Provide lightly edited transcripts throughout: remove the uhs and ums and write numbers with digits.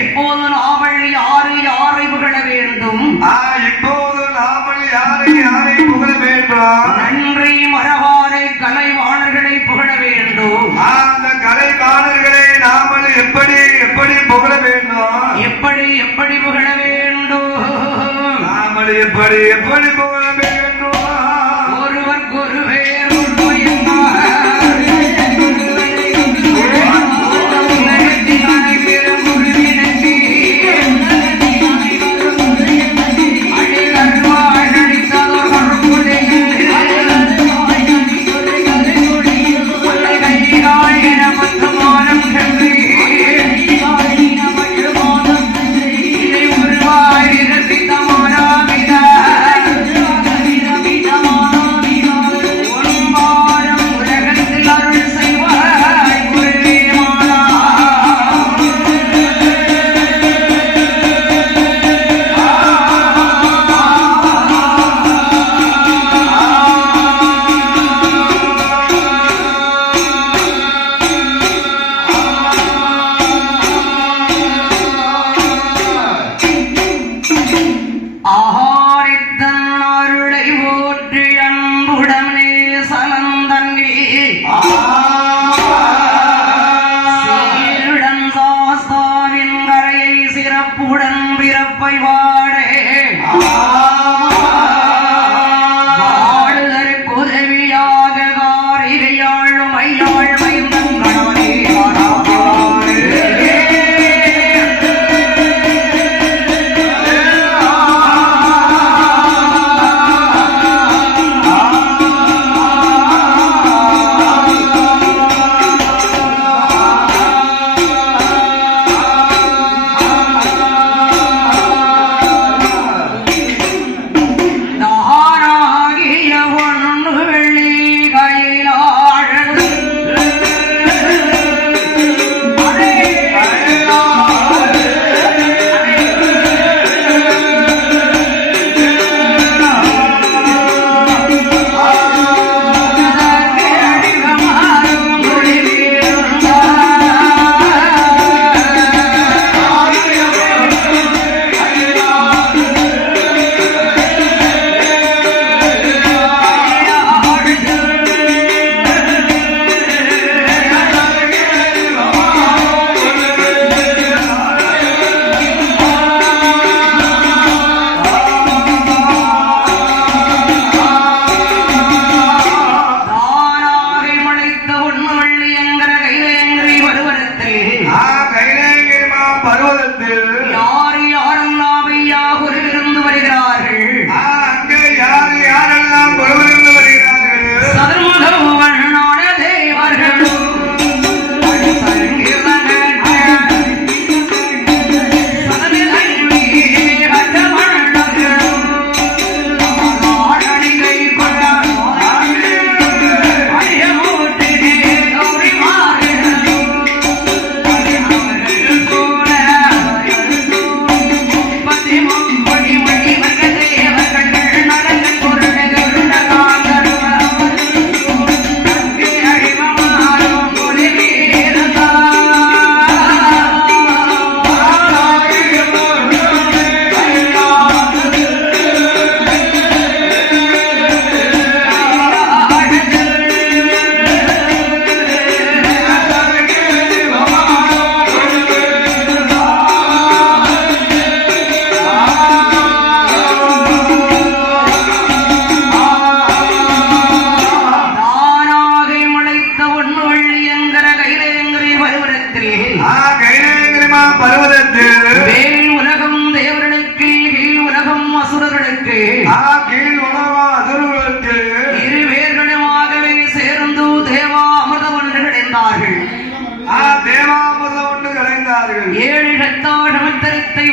இப்போது நாமல் யாரை யாரை புகழ வேண்டும்? இப்போது நாமல் யாரை யாரை புகழ வேண்டும்? நன்றி மறவாரை கலைவாணர்களை புகழ வேண்டும். அந்த கலைவாணர்களை நாமல் எப்படி எப்படி புகழ வேண்டும்? எப்படி எப்படி புகழ வேண்டும்? நாமல் எப்படி எப்படி புகழ வேண்டும்? ஒருவருக்கொருவே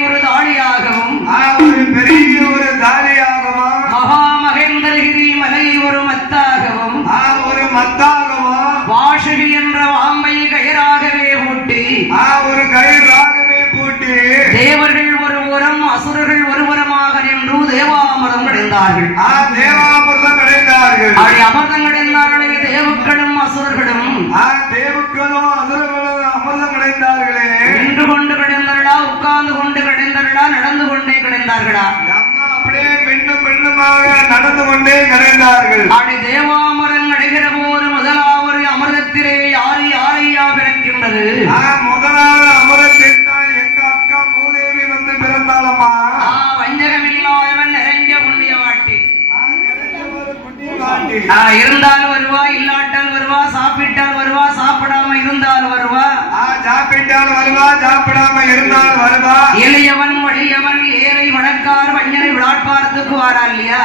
ஒரு தாளியாகவும் ஒரு பெரிய ஒரு தாளியாகவும் மகாமகேந்திரகிரி மலை ஒரு மத்தாகவும் ஒரு மத்தாகவும் வாசுகி என்ற வாம்பை கயிறாகவே பூட்டி ஒரு கயிறாகவே பூட்டி தேவர்கள் ஒரு புறம் அசுரர்கள் ஒருபுறமாக நின்று தேவாமிர்தம் அடைந்தார்கள். தேவாமிர்தம் அடைந்தார்கள். அப்படி அமிர்தம் அடைந்தார்களே தேவுக்களும் அசுரர்களும் தேவுக்களும் அசுரர்களும் அமிர்தம் அடைந்தார்களே நின்று கொண்டு கிடந்தார்களா பெண்ணுமாக நடந்து கொண்டே கிடந்தார்கள். அப்படி தேவாமரம் நடைகிற போது முதலாவது அமிர்தத்திலே யாரு யாரையா பிறக்கின்றது? முதலாவது அமிர்தத்தில் தான் எங்க அக்கா மூதேவி வந்து பிறந்தாளம்மா. வஞ்சகம் இல்லாதவன் நிறைஞ்ச புண்ணியவாட்டி. இருந்தால் வருவா, இல்லாட்டால் வருவா, சாப்பிட்டால் வருவா, சாப்பிடாம இருந்தால் வருவா, சாப்பிட்டால் வருவா, சாப்பிடாம இருந்தால் வருவா. எளியவன் வலியவன் ஏழை வழக்கார் வஞ்சனை விளாட்பாரத்துக்கு வாரா இல்லையா?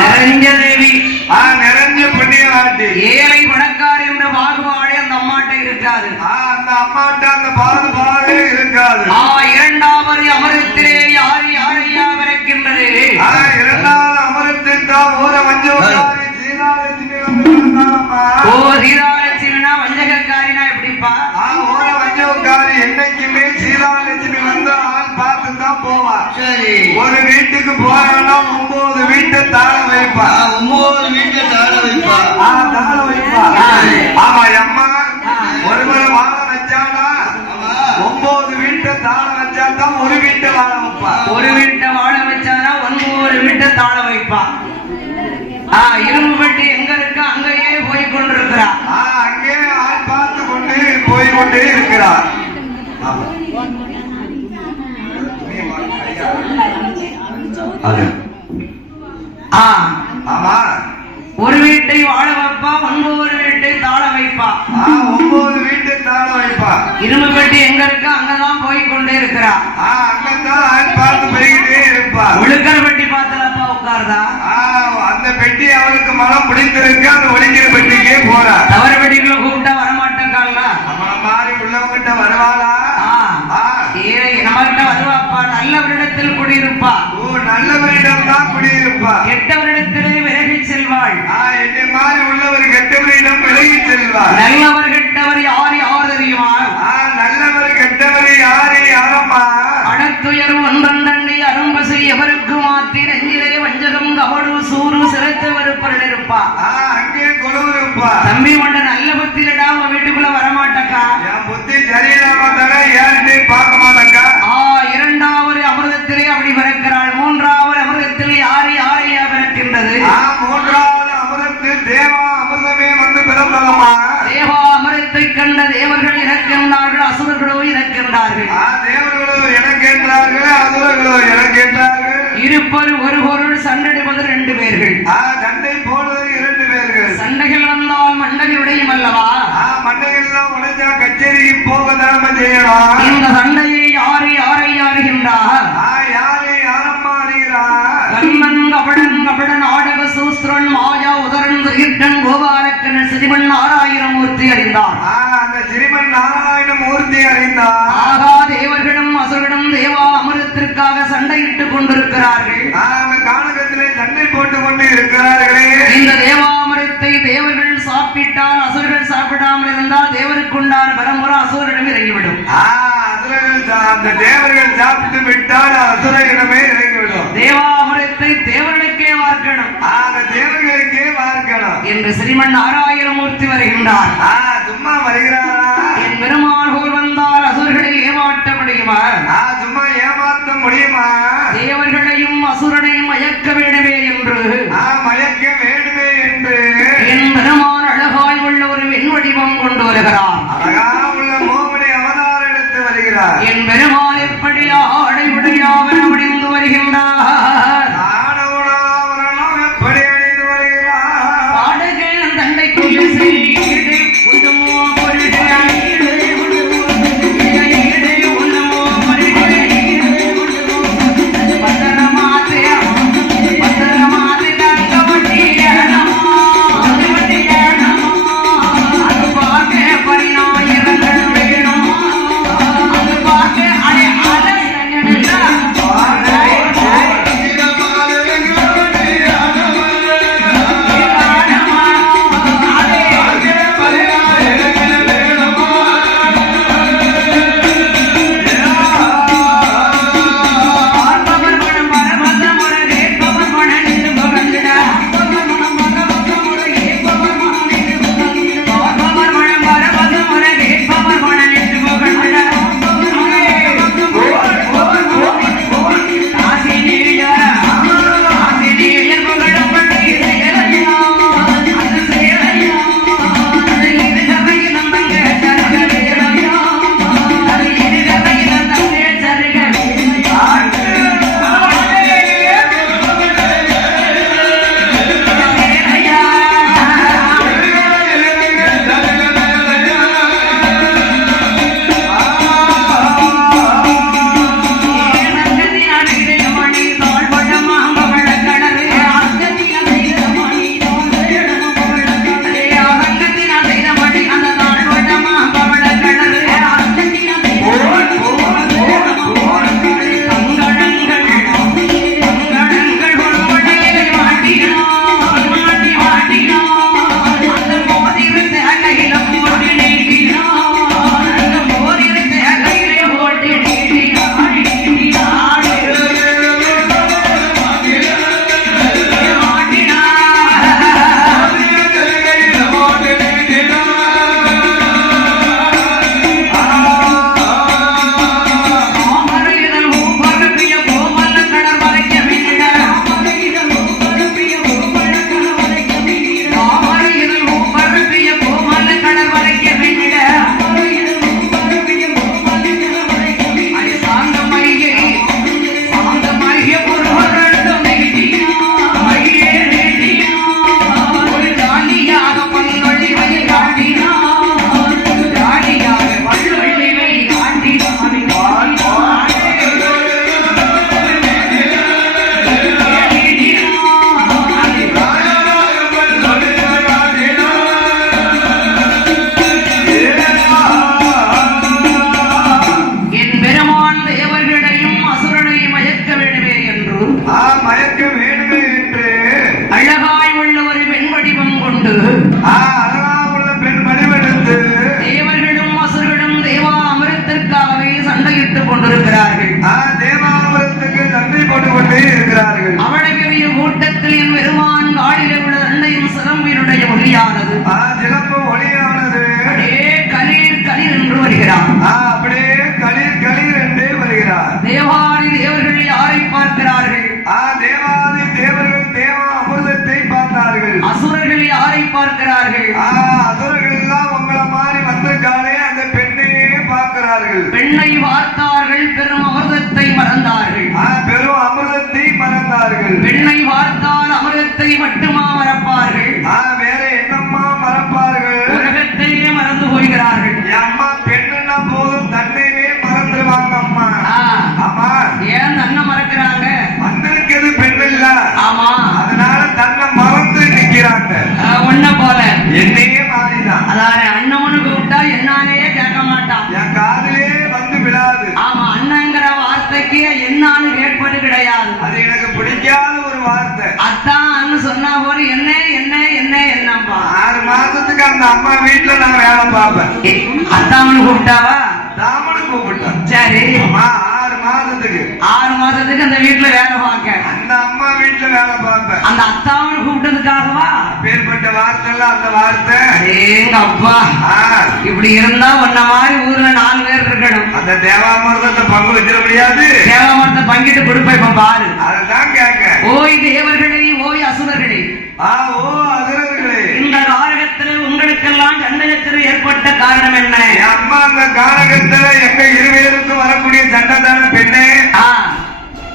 நிறைஞ்ச தேவி, நிறைஞ்ச புண்ணியவாட்டி. ஏழை வழக்கார் என்ற பாகுபாடு அந்த அம்மாட்ட இருக்காது. அந்த அம்மாட்ட அந்த பாகுபாடு இருக்காது. இரண்டாவது அமிர்தத்திலே யாரு யாரையா பிறக்கின்றது? இரண்டாவது அமிர்தத்தில் தான் ஊர வஞ்சகக்காரி சீதாலட்சுமி வந்து பிறந்தாளம்மா. சீதாலட்சுமினா வஞ்சகக்காரினா எப்படிப்பா? ஊர வஞ்சகக்காரி என்னைக்குமே சீதாலட்சுமி வந்து ஆள் பார்த்து தான் போவா. சரி, ஒரு வீட்டுக்கு போறான்னா 9 வீட்டை தாழ வைப்பா. 9 வீட்டை தாழ வைப்பா. தாழ வைப்பா. ஆமா அம்மா, ஒருவரை வாழ வச்சானா 9 வீட்டை தாழ வச்சாதான் ஒரு வீட்டை வாழ வைப்பா. ஒரு வீட்டை வாழ வச்சானா 9 வீட்டை தாழ வைப்பா. இரும்பு பெட்டி எங்க இருக்கா அங்கேயே போய் கொண்டிருக்கிறார். அங்கே ஆள் பார்த்து கொண்டு போய் கொண்டே இருக்கிறார். ஆமா, ஒரு வீட்டை வாழ வைப்பா, 9 வீட்டை தாழ வைப்பா. 9 வீட்டை தாழ வைப்பா. இரும்பு பெட்டி எங்க இருக்கா அங்கதான் போய் கொண்டே இருக்கிறா. அங்கதான் ஆள் பார்த்து போய்கிட்டே இருப்பா. ஒழுக்கிற பெட்டி பார்த்தலப்பா உட்கார்தா? அந்த பெட்டி அவளுக்கு மனம் பிடித்திருக்கு. அந்த ஒழிக்கிற பெட்டிக்கே போறா. தவறு பெட்டிக்குள்ள கூப்பிட்டா வரமாட்டேங்காங்களா? மாறி உள்ளவங்கிட்ட வருவாளா? நம்மகிட்ட வருவாப்பா. நல்லவரிடத்தில் குடியிருப்பா. நல்லவரிடம் தான் குடியிருப்பா. கெட்டவரிடத்திலே விலகி செல்வாள். என்னை மாதிரி உள்ளவர் கெட்டவரிடம் விலகி செல்வார். நல்லவர் கெட்டவர் யார் யார் தெரியுமா? நல்லவர் கெட்டவர் யாரு யாரம்மா? அடத்துயரும் ஒன்றண்டை அரும்பசை எவருக்கு மாற்றி நெஞ்சிலே வஞ்சகம் கவடு சூறு சிறத்த வெறுப்பர்கள் இருப்பா. அங்கே கொலு இருப்பா. தம்பி கொண்ட நல்ல புத்தியிலடா உன் வீட்டுக்குள்ள வரமாட்டக்கா. என் புத்தி சரியில்லாம தானே யாருன்னு பார்க்க மாட்டக்கா. இரண்டாவது அமிர்தத்திலே அப்படி பிறக்கிறாள். மூன்றாவது அமிர்தத்தில் யாரு யாரையா பிறக்கின்றது? மூன்றாவது அமிர்தத்தில் தேவா அமிர்தமே வந்து பிறந்ததம்மா. தேவா அமிர்தத்தை கண்ட தேவர்கள் இறக்கின்றார்கள், அசுரர்களோ இறக்கின்றார்கள். தேவர்களோ இறக்கின்றார்கள், அசுரர்களோ இறக்கின்றார்கள். இருப்பது ஒரு பொருள், சண்டடிப்பது 2 பேர்கள். சண்டை போடுவது 2 பேர்கள். சண்டைகள் வந்தால் மண்டகளுடையும் அல்லவா? மண்டைகள்லாம் உடைஞ்சா கச்சேரிக்கு போக தாம செய்யலாம். இந்த சண்டையை யாரை யாரை அறிகின்றார்? யாரை யாரம்மா அறிகிறார்? கண்ணன் கபடன் கபட நாடக சூஸ்திரன் மாயா உதரன் திருடன் கோபாலக்கன் சிறிமன் நாராயணமூர்த்தி அறிந்தார். அந்த சிறிமன் நாராயணமூர்த்தி அறிந்தார். ஆகா, தேவர்களும் அசுரர்களும் தேவா அமிர்தத்திற்காக சண்டையிட்டுக் கொண்டிருக்கிறார்கள். அந்த கானகத்திலே சண்டை போட்டுக் கொண்டு இருக்கிறார்களே. இந்த தேவாமிரத்தை தேவர்கள் சாப்பிட்டால் அசுரர்கள் சாப்பிடாமல் இருந்தால் தேவருக்குண்டான பரம்பரை அசுரரிடம் இறங்கிவிடும். அந்த தேவர்கள் சாப்பிட்டு விட்டால் அசுரரிடமே இறங்கிவிடும். தேவாமிரத்தை தேவர்களுக்கே வார்க்கணும். அந்த தேவர்களுக்கே வார்க்கணும் என்று ஸ்ரீமன் நாராயணமூர்த்தி வருகின்றார். சும்மா வருகிறாரா? என் பெருமாள் போல் வந்தால் அசுரர்களை ஏமாற்ற முடியுமா? சும்மா ஏமாற்ற முடியுமா? தேவர்களையும் அசுரனையும் மயக்க வேண்டுமே என்று மயக்க வேண்டுமே என்று என் பெருமான் அழகாய் உள்ள ஒரு வெண் வடிவம் கொண்டு வருகிறார். அழகா உள்ள மோகனை அவதாரம் எடுத்து வருகிறார். என் பெருமான் எப்படி ஆடை உடையாவன முடிந்து வருகின்றார். எப்படி அணிந்து வருகிறார்? பாடுகள் தண்டைக்குள்ளே செய்து உண்டுமோ பொருள்கள் பார்க்க மறந்தார்கள். பெண்ணை பார்த்தார்கள், பெரும் அமிர்தத்தை மறந்தார்கள். பெரும் அமிர்தத்தை மறந்தார்கள். பெண்ணை பார்த்தால் அமிர்தத்தை மட்டுமா மறப்பார்கள்? வேற என்னம்மா மறப்பார்கள்? உலகத்தையே மறந்து போகிறார்கள். அம்மா பெண்ணுன்னா போதும் தன்னையே மறந்துடுவாங்க அம்மா. ஆமா, ஏன் தன்னை மறக்கிறாங்க? வந்திருக்கிறது பெண் இல்ல. ஆமா, அதனால தன்னை மறந்து நிக்கிறாங்க. ஒன்ன போல என்னையே மாறிதான். அதாவது அண்ணவனு கூப்பிட்டா என்னானே கேட்க மாட்டான், என் காதிலே வந்து விடாது. ஆமா, அண்ணங்கிற வார்த்தைக்கு என்னான்னு கேட்பது கிடையாது. அது எனக்கு பிடிக்காத ஒரு வார்த்தை. அத்தான்னு சொன்னா போல என்ன என்ன என்ன என்னப்பா. 6 மாசத்துக்கு அந்த அம்மா வீட்டுல நான் வேலை பார்ப்பேன். அத்தாமனு கூப்பிட்டாவா? தாமனு கூப்பிட்டேன். சரி, 6 மாசத்துக்கு 6 மாசத்துக்கு அந்த வீட்டுல வேலை பார்க்க, அந்த அம்மா வீட்டுல வேலை பார்ப்பேன். அந்த அத்தாமனு கூப்பிட்டதுக்காகவா? பேர்பட்ட வார்த்தை எல்லாம் அந்த வார்த்தை. எங்க அப்பா, இப்படி இருந்தா உன்ன மாதிரி ஊர்ல 4 பேர் இருக்கணும். அந்த தேவாமிர்தத்தை பங்கு வச்சிட முடியாது. தேவாமிர்தத்தை பங்கிட்டு கொடுப்ப இப்ப பாரு. அதுதான் கேட்க. ஓய் தேவர்களே, ஓய் அசுரர்களே, ஓ அசுரர்களே, இந்த காரகத்திலே உங்களுக்கெல்லாம் சண்டகத்தில் ஏற்பட்ட காரணம் என்ன? அம்மா அந்த காரகத்துல எங்க இருவேருக்கும் வரக்கூடிய சண்டைதான பெண்ணே.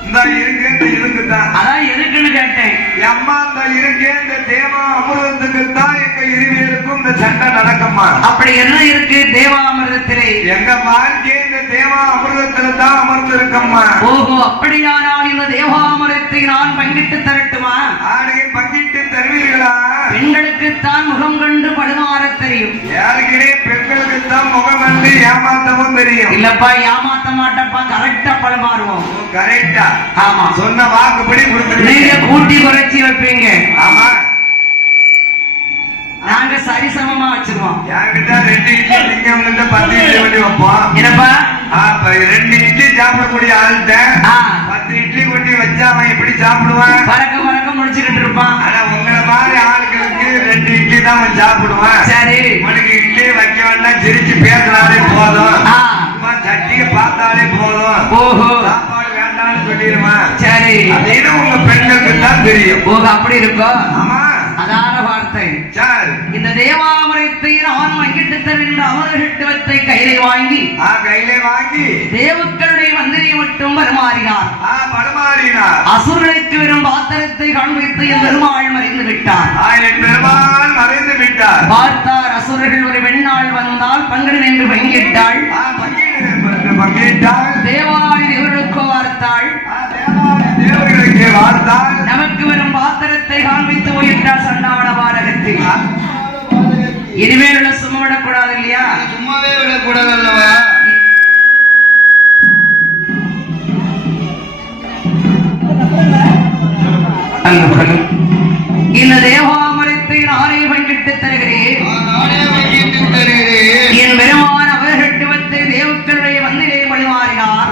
இந்த இருக்கு, இந்த இருக்குதான். அதான் எதுக்குன்னு கேட்டேன். அம்மா அந்த இருக்கு, இந்த தேவா அமிர்தத்துக்கு தான் எங்க இருவேருக்கும் இந்த சண்டை நடக்குமா? அப்படி என்ன இருக்கு தேவாமிர்தத்திலே? எங்க வாழ்க்கை இந்த தேவா அமிர்தத்துல தான் அமர்ந்து இருக்கம்மா. ஓஹோ, அப்படியானால் இந்த தேவாமிர்தத்தை நான் பங்கிட்டு தரட்டுமா? ஆணையை பங்கிட்டு தருவீர்களா? பெண்களுக்குத்தான் முகம் கண்டு படுமாற தெரியும். யாருக்கிட்டே பெண்களுக்கு தான் முகம் கண்டு ஏமாத்தவும் தெரியும். இல்லப்பா, ஏமாத்த மாட்டப்பா, கரெக்டா படுமாறுவோம். கரெக்டா? ஆமா, சொன்ன வாக்குப்படி கொடுத்து நீங்க கூட்டி குறைச்சி வைப்பீங்க. ஆமா, நாங்க சரிசமமா வச்சிருவோம். யார்கிட்ட 2 இட்லி நீங்க உங்கள்கிட்ட 10 இட்லி கொண்டு வைப்போம். என்னப்பா, 2 இட்லி சாப்பிடக்கூடிய ஆள்கிட்ட 10 இட்லி கொண்டு வச்சா அவன் எப்படி சாப்பிடுவான்? பறக்க பறக்க முடிச்சுக்கிட்டு இருப்பான். ஆனா உங்களை மாதிரி ஆளுகளுக்கு 2 இட்லி தான் அவன் சாப்பிடுவான். சரி, உனக்கு இட்லி வைக்க வேண்டாம், சிரிச்சு பேசினாலே போதும், சட்டியை பார்த்தாலே போதும், ஓஹோ, சாப்பாடு வேண்டாம்னு சொல்லிடுவான். சரி, அப்படின்னு உங்க பெண்களுக்கு தான் தெரியும். ஓஹோ, அப்படி இருக்கும். ஆமா, அதான வார்த்தை. சார், இந்த தேவாமிரத்தை நான் வங்கிட்டு தருகின்ற அமரகட்டுவத்தை கையிலே வாங்கி தேவக்களுடைய மந்திரியை மட்டும் வருமாறினார். பரமாறினார். அசுரனுக்கு வரும் பாத்திரத்தை காண்பித்து என் பெருமாள் மறைந்து விட்டார். என் பெருமாள் மறைந்து விட்டார். பார்த்தார் அசுரர்கள் ஒரு வெண்ணாள் வந்தால் பங்கன் என்று பங்கிட்டாள். தேவாரி தேவர்களுக்கு வார்த்தாள். தேவர்களுக்கு வார்த்தாள். நமக்கு வரும் பாத்திரத்தை காண்பித்து போயிட்டார் சண்டாவள பாரகத்தில். இனிமேல் உள்ள சும்மா விடக்கூடாது இல்லையா? சும்மாவே விடக்கூடாது அல்லவா? இந்த தேவாமரத்தை நானே பங்கிட்டு தருகிறேன். என் பெருமான அவர்கட்டுவத்தை தேவக்களுடைய வந்திலே வழிமாறினார்.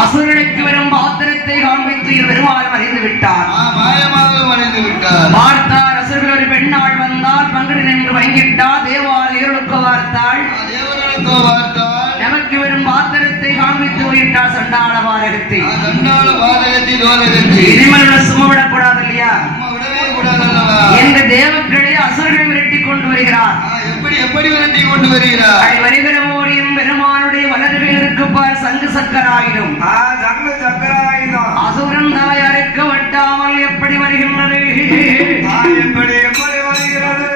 அசுரனுக்கு வரும் பாத்திரத்தை காண்பித்து என் பெருமாள் மறைந்து விட்டார். பார்த்தார் அசுரர்கள் ஒரு பெண்ணாள் வந்தால் பங்கடு நின்று வங்கிட்டார். தேவாலயர்களுக்கு வார்த்தாள். நமக்கு வரும் பாத்திரத்தை காண்பித்து போயிட்டார் சண்டாள பாரகத்தை. இனிமேல் சும்மா விடக்கூடாது இல்லையா? என்ற தேவக்களை அசுரர்கள் விரட்டி கொண்டு வருகிறார். எப்படி விரட்டி கொண்டு வருகிறார்? வருகிற போரின் பெருமானுடைய வலதுவில் இருக்குப்பார் சங்கு சக்கராயுதம். அசுரன் தலையறுக்க வட்டாமல் எப்படி வருகின்றது? எப்படி வருகிறது?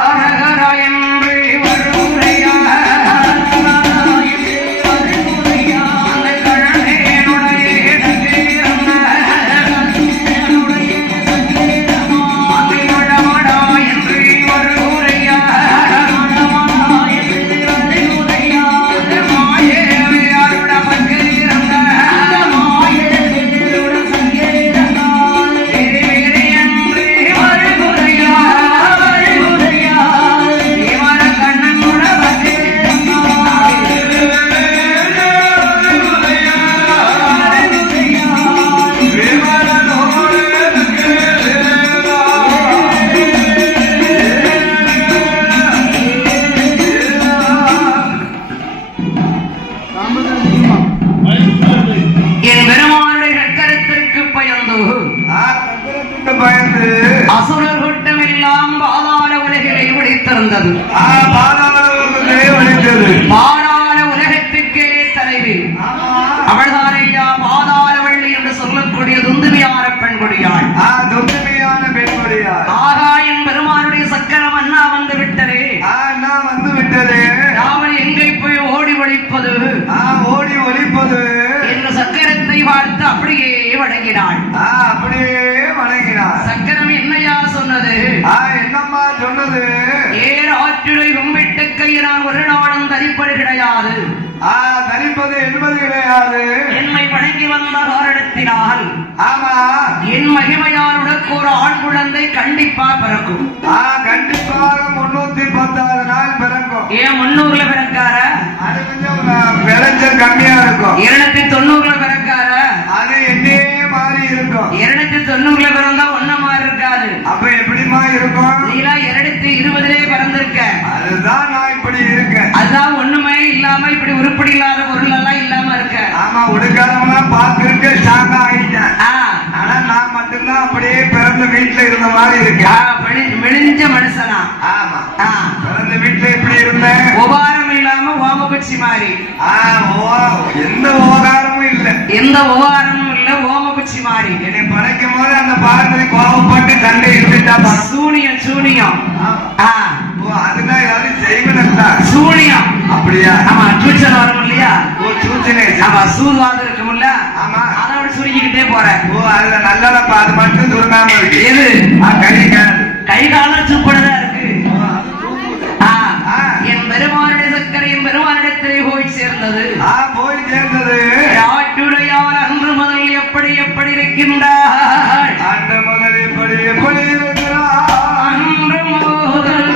கரகர என்று வருமுறையா அசுரர் கூட்டம் எல்லாம் பாதாள உலகிலே ஒளித்திருந்தது. வணங்கினாள். அப்படியே வணங்கினாள். சக்கரம் என்னையா சொன்னது? என்னம்மா சொன்னது? ஏர் ஆற்றுடை கும்பிட்டு கையினால் ஒரு நாளும் தரிப்பது கிடையாது. தரிப்பது என்பது கிடையாது. என்னை வணங்கி வந்த காரணத்தினால் ஆமா என் மகிமையால் உனக்கு ஒரு ஆண் குழந்தை கண்டிப்பா பிறக்கும். கண்டிப்பாக 310 நாள் பிறக்கும். ஏன் 300ல பிறக்கார? அது கொஞ்சம் விளைச்சல் கம்மியா இருக்கும். 290ல பிறக்கார? அது என்னே மாதிரி இருக்கும். 290ல பிறந்தா ஒன்ன மாதிரி இருக்காது. அப்ப எப்படிமா இருக்கும்? நீலா 220லே பிறந்திருக்க. அதுதான் நான் இப்படி இருக்கேன். அதான் ஒண்ணுமே இல்லாம இப்படி உருப்படி இல்லாத பொருள் எல்லாம் இல்லாம இருக்க. ஆமா உடுக்காரமெல்லாம் பார்த்திருக்க ஸ்டாண்ட் ஆகிட்டேன். ஆனா நான் மட்டும்தான் அப்படியே பிறந்த வீட்டுல இருந்த மாதிரி இருக்கேன். மெலிஞ்ச மனுஷனா? ஆமா பிறந்த வீட்டுல எப்படி இருந்தேன்? உபாரம் இல்லாம ஓமகுச்சி மாதிரி. எந்த உபகாரமும் இல்ல. எந்த உபகாரமும் இல்ல, ஓமகுச்சி மாதிரி. என்னை படைக்கும் போது அந்த பாரம்பரிய கோபப்பட்டு சண்டை இருந்துட்டா சூனியம் சூனியம். அதுதான் ஏதாவது செய்வனல்ல. சூனியம் அப்படியா? ஆமா சூச்சனை வரும் இல்லையா? சூச்சனை. ஆமா சூதுவாதம் இருக்கும்ல. ஆமா அதோட சுருக்கிக்கிட்டே போறேன். அதுல நல்லதப்பா அது மட்டும் சுருங்காம இருக்கு. எது? கை காலம் சூப்படதான் இருக்கு. என் பெருமானுடைய சக்கரை என் பெருமானிடத்திலே போய் சேர்ந்தது. போய் சேர்ந்தது. ஆட்டுடையால் அன்று முதல் எப்படி எப்படி இருக்கின்றார்? அன்று முதல் எப்படி எப்படி இருக்கிறார்? அன்று முதல்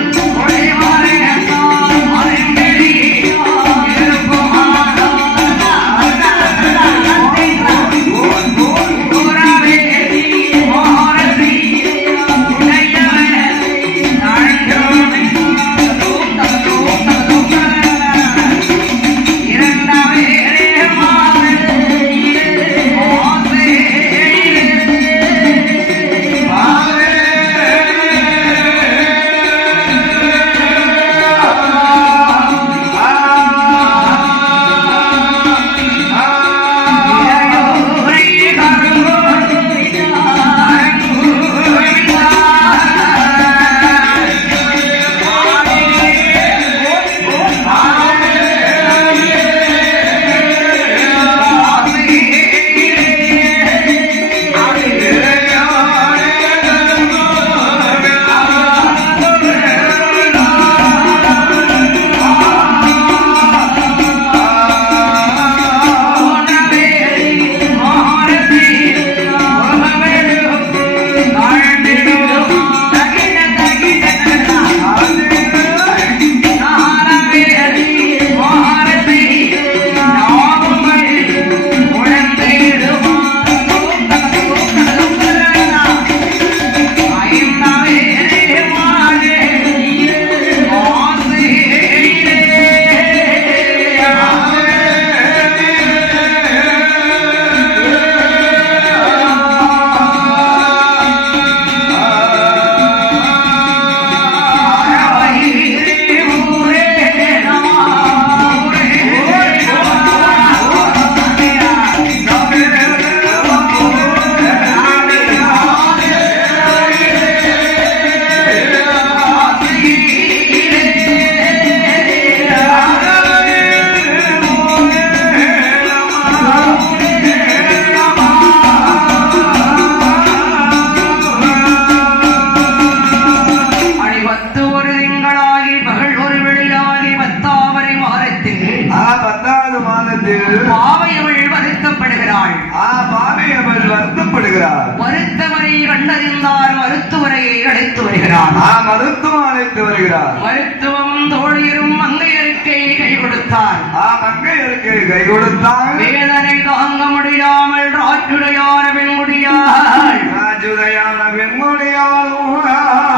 மருத்துவம் அழைத்து வருகிறார். மருத்துவமும் தோழியரும் மங்கையருக்கு கை கொடுத்தார். மங்கையருக்கு கை கொடுத்தார். வேதனை தாங்க முடியாமல் ராஜுடையான வெண்முடியாள்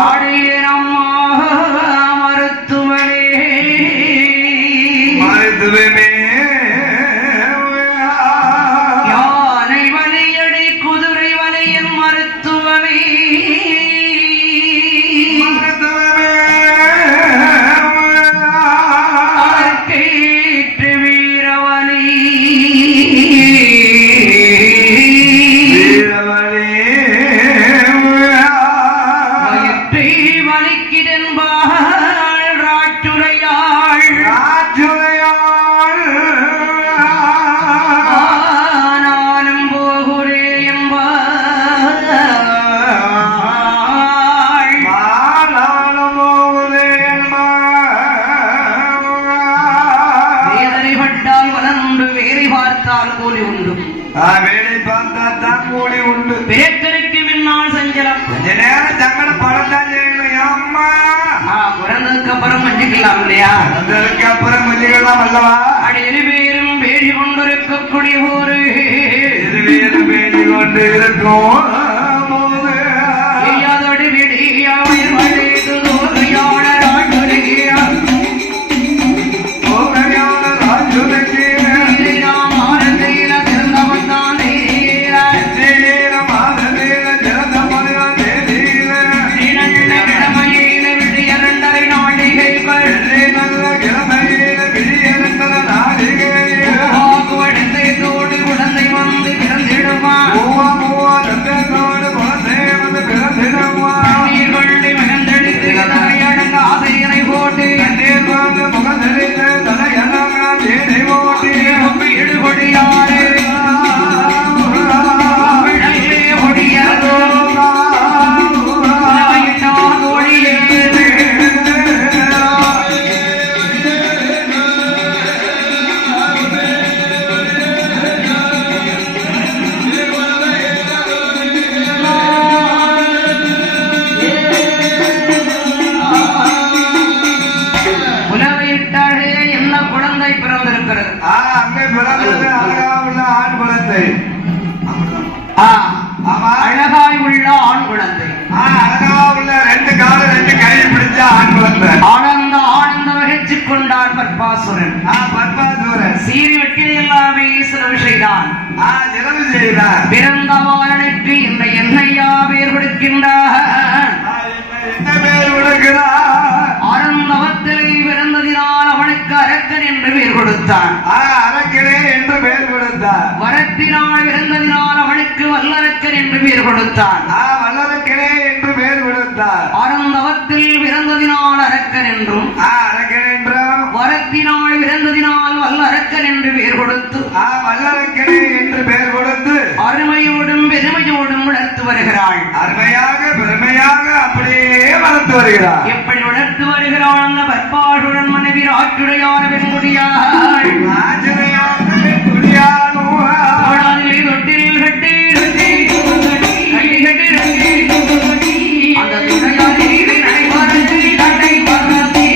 ஆடியனம்மா மருத்துவமே மருத்துவமே யானை வலியடி குதிரை வலியின் மருத்துவமே பார்த்தால் கூலி உண்டு. வேலை பார்த்தா தான் கூலி உண்டு. பேக்கருக்கு முன்னால் செஞ்சலாம். கொஞ்ச நேரம் சங்கட படம் தான் செய்யணும். அம்மா பிறந்ததுக்கு அப்புறம் மஞ்சிக்கலாம் இல்லையா? அதற்கு அப்புறம் மஞ்சிக்கலாம் அல்லவா? இருவேரும் பேடி கொண்டிருக்கக்கூடிய ஊரு, இருவேரும் பேடி கொண்டு இருக்கும் அதோடு அழகாய் உள்ள ஆண் குழந்தை. அழகா உள்ள 2 கால 2 கையை பிடிச்ச ஆண் குழந்தை. ஆனந்த ஆனந்த வகிச்சுக் கொண்டார் பத்மாசுரன். பத்மாசுரன் சீறி வெட்டியது எல்லாமே ஈஸ்வர செய்தான். இரவு செய்தார். பிறந்த மாலனுக்கு இந்த என்னையா பேர் கொடுக்கின்றார். என்ன பேர் கொடுக்கிறார்? ஆனந்தவத்திலே பிறந்ததினால் அவனுக்கு அரக்கன் என்று பேர் கொடுத்தான். அரக்கனே என்று பேர் கொடுத்தார். வரத்தினால் பிறந்ததினால் அவனுக்கு வல்லரக்கன் என்று பேர் கொடுத்தான். வல்லரக்கனே என்று பேர் கொடுத்தார். ஆனந்தவத்தில் பிறந்ததினால் அரக்கன் என்றும், அரக்கன் என்றும், வரத்தினால் பிறந்ததினால் வல்லரக்கன் என்று பேர் கொடுத்து, வல்லரக்கனே என்று பேர் கொடுத்து அருமையோடும் பெருமையோடும் வளர்த்து வருகிறாள். அருமையாக பெருமையாக அப்படியே வளர்த்து வருகிறார். எப்படி வளர்த்து வருகிறாள்? அந்த பத்மாசுரன் மனைவி ஆற்றுடையான பெண்குடியாள். தொட்டில் கட்டி அந்த துணையாரி நடைபாரத்தை தட்டை பரத்தி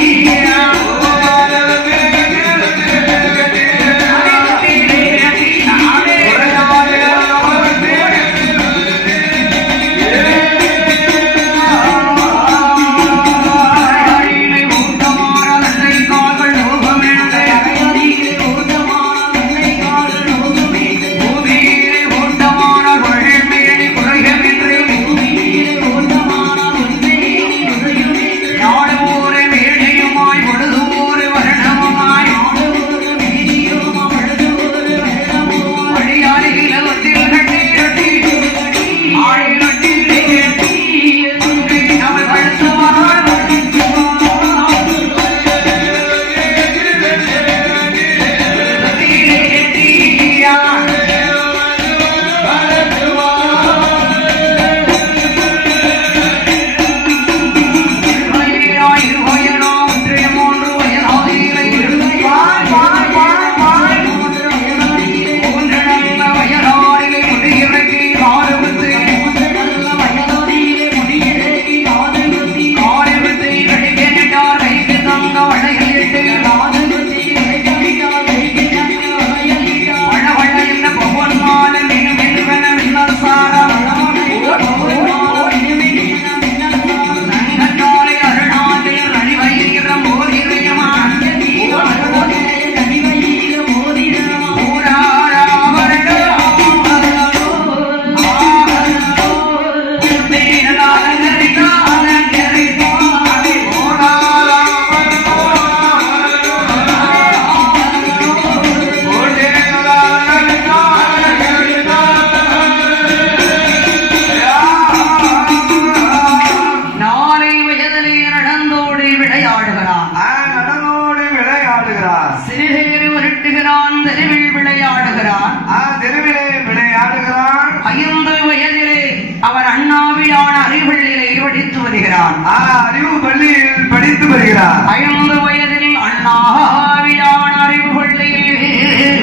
அறிவு பள்ளியில் படித்து வருகிறார். 5 வயதில் அண்ணாவியான அறிவு பள்ளியில்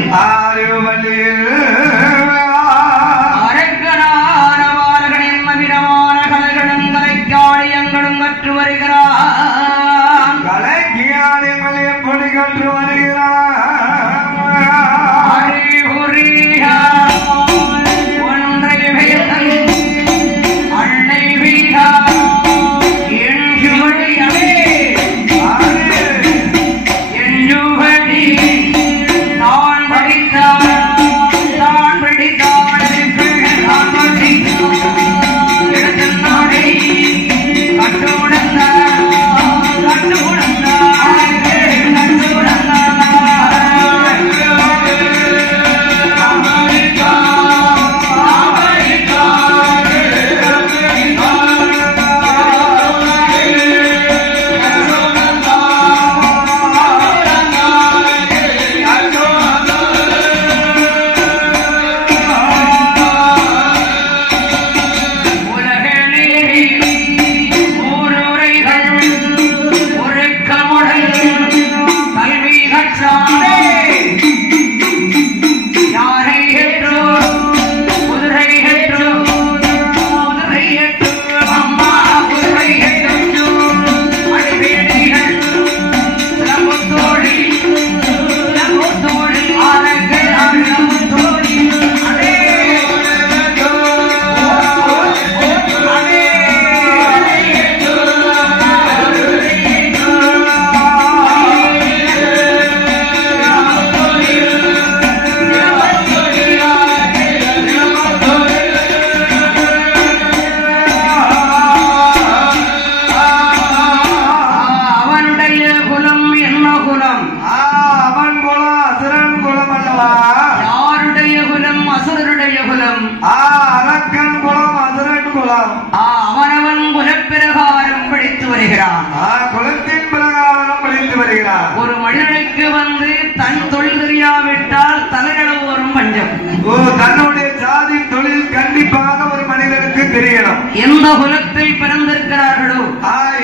எந்த குலத்தில் பிறந்திருக்கிறார்களோ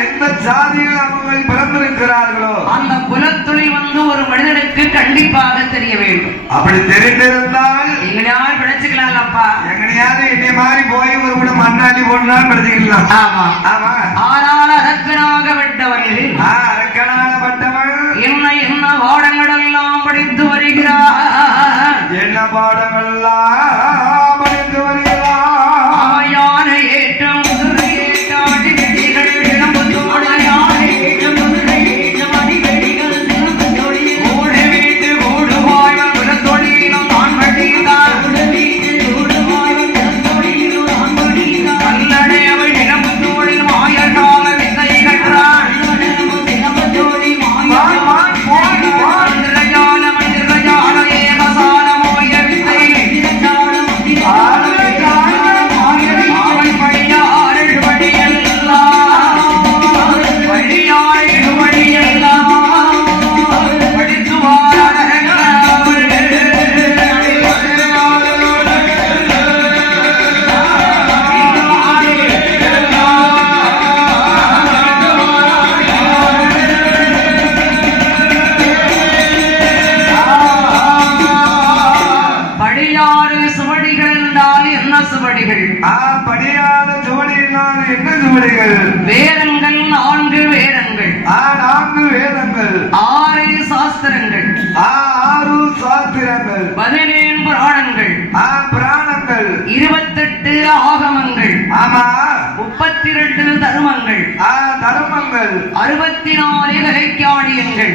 எந்த ஜாதியில் அவர்கள் பிறந்திருக்கிறார்களோ அந்த குலத்துளில் ஒரு மனிதனுக்கு கண்டிப்பாக தெரிய வேண்டும். அப்படி தெரிந்திருந்தால் எங்கனையாவது பிழைச்சுக்கலாம்ப்பா. எங்கனையாவது என்னை மாதிரி போய் ஒரு கூட மண்ணாடி போடலாம் பிழைச்சுக்கலாம். ஆமா ஆமா. ஆனால் அரக்கனாக விட்டவர்கள் அரக்கனாகப்பட்டவன் என்ன பாடங்கள் எல்லாம் படித்து வருகிறார். என்ன பாடங்கள் எல்லாம் படித்து வருகிறார். அவையான ஏற்றம் வேதங்கள் 4 வேதங்கள் 4 வேதங்கள் 6 சாஸ்திரங்கள் 6 சாஸ்திரங்கள் 17 புராணங்கள் புராணங்கள் 28 ஆகமங்கள் ஆமா 32 தர்மங்கள் தர்மங்கள் 64 கலைக்காணியங்கள்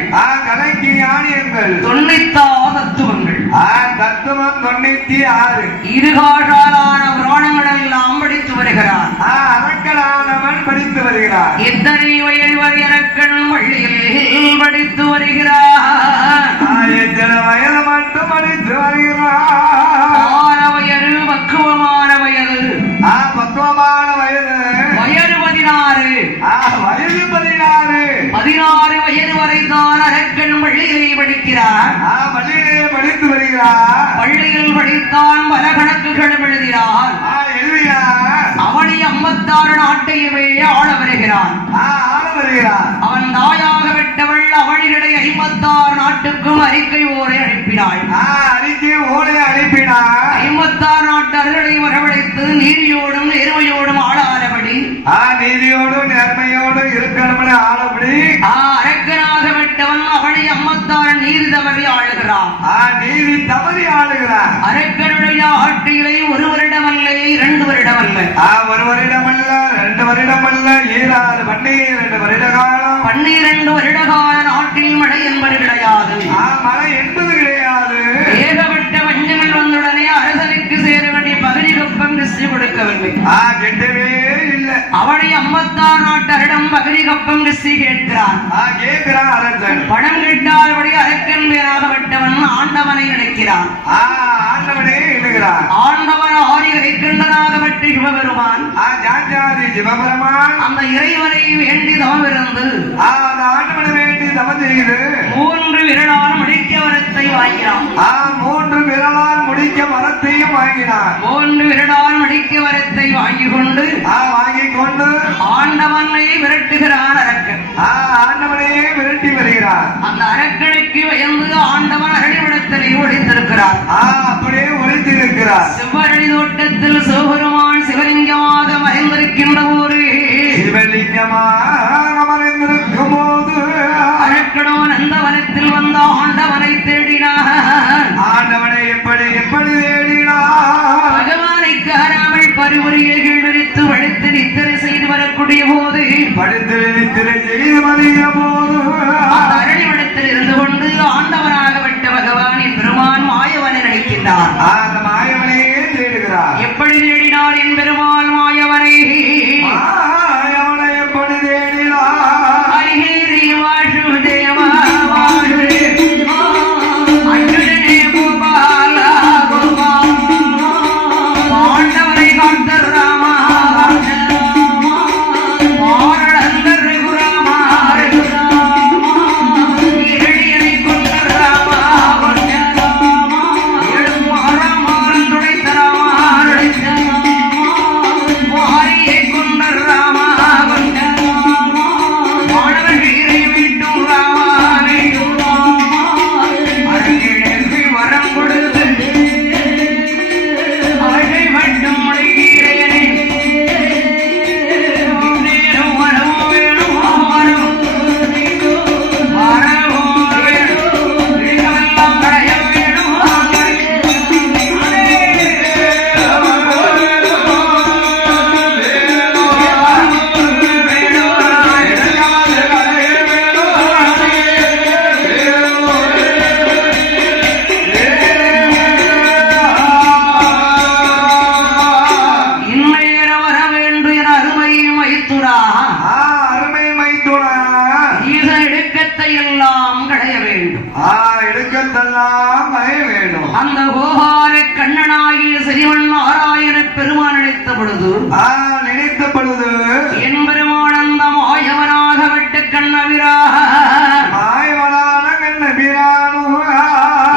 கலைக்காணியங்கள் 96 தத்துவங்கள் தத்துவம் 96 இருகாழான புராணங்கள் எல்லாம் படித்து வருகிறார். அரக்கனானவன் படித்து வருகிறார். எத்தனை வயது வரை அரக்கன் வள்ளியில் படித்து வருகிறார். எத்தனை வயது மட்டும் படித்து வருகிறார். வயது பக்குவமான வயது பக்குவமான வயது வயது 16 வயது 16 வயது வரைதான் அரக்கன் பள்ளியிலே படிக்கிறார். பள்ளியிலே படித்து வருகிறார். பள்ளியில் படித்தான் பல கணக்குகளும் எழுதினார். அவனை 56 நாட்டையுமே ஆள வருகிறான். அவன் தாயாக விட்டவள் அவனிடை 56 நாட்டுக்கும் அறிக்கை ஓரை அனுப்பினாள். 56 நாட்டு அருளை வரவழைத்து நீதியோடும் நேர்மையோடும் ஆளானபடி நீதியோடும் நேர்மையோடும் இருக்கணும் ஆளபடி அரக்கனாக விட்டவன் அவனை 56 நீதி தவறி ஆளுகிறான். நீதி தவறி ஆளுகிறான். அரக்கனுடைய ஆட்சியிலே 1 வருடமல்ல 2 வருடமல்ல 1 வருடமல்ல 2 வருடமல்ல 12 வருட காலம் 12 வருட கால நாட்டில் மழை என்பது கிடையாது. மழை என்பது கிடையாது. ஏகப்பட்ட வஞ்சங்கள் வந்தவுடனே அரசனுக்கு சேர வேண்டிய பகுதி கப்பம் கிறிஸ்து கொடுக்கவில்லை. கெட்டவே இல்லை. அவனை 56 நாட்டரிடம் பகுதி கப்பம் கிறிஸ்து கேட்கிறான். அரசன் பணம் கேட்டால்படி அரக்கன் பேராகப்பட்டவன் ஆண்டவனை நினைக்கிறான். ஆண்டவனே எண்ணுகிறான். ஆண்டவன் ஆரிகரைக்கின்றனாகப்பட்ட சிவபெருமான் சிவபெருமான் அந்த இறைவனை வேண்டி தவம் இருந்து ஆண்டவனை வேண்டி தவம் செய்து 3 விரலால் முடிக்க வரத்தை வாங்கினான். 3 விரலால் முடிக்க வரத்தையும் வாங்கினான். 3 விரலால் முடிக்க வரத்தை வாங்கிக் கொண்டு ஆண்டவனை விரட்டுகிறான் அரக்கன். ஆண்டவனையே விரட்டி வருகிறார். அந்த அரக்கனுக்கு பயந்து ஆண்டவன் அரளிவிடத்திலே ஒளிந்திருக்கிறார். அப்படியே ஒளிந்திருக்கிறார். செவ்வரளி தோட்டத்தில் சிவபெருமான் சிவலிங்கமாக மறைந்திருக்கின்ற போது சிவலிங்கமாக மறைந்திருக்கும் போது அரக்கனோ அந்த வனத்தில் வந்த ஆண்டவனை தேடினார். ஆண்டவனை எப்படி தேடினார்? பகவானை காணாமல் பரிவுரையை விரித்து வடித்து நித்திரை செய்து வரக்கூடிய போது அரளிவனத்தில் இருந்து கொண்டு ஆண்டவனாக விட்ட பகவானின் பெருமான் மாயவனை நடிக்கின்றார். அந்த மாயவனையே தேடுகிறார். எப்படி தேடினார் என் பெருமான் மாயவனை? எப்படி தேடினார்? வாசுதேவா வாசுதேவா அச்சுதனே கோபாலா கோபாலா பாண்டவரை காத்த ராமா பாரடந்தர் ரகுராமா எழியனை கொண்ட ராமா எழும் ராமா ஒழுக்கத்தெல்லாம் மய வேணும். அந்த கோபார கண்ணனாகிய சிறிவன் நாராயண பெருமான் நினைத்த பொழுது நினைத்த பொழுது என் பெருமானந்த மாயவனாக விட்டு கண்ணவிரா மாயவனான கண்ணபிரானு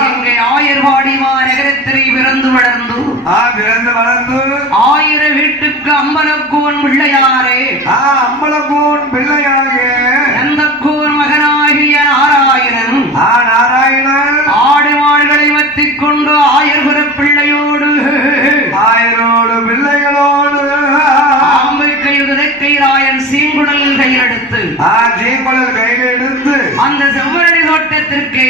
எங்கே ஆயர்வாடி நகரத்திலே பிறந்து வளர்ந்து ஆயிர வீட்டுக்கு அம்பலக்கூன் பிள்ளையாரே அம்பலக்கூன் பிள்ளையாக நந்தக்கூன் மகனாகிய நாராயணன் ஆடு மாடுகளை வத்திக் கொண்டு ஆயர்புர பிள்ளையோடு பிள்ளைகளோடு அம்பைக்கை ராயன் சீங்குடல் கையெடுத்து அந்த செவ்வரளி தோட்டத்திற்கே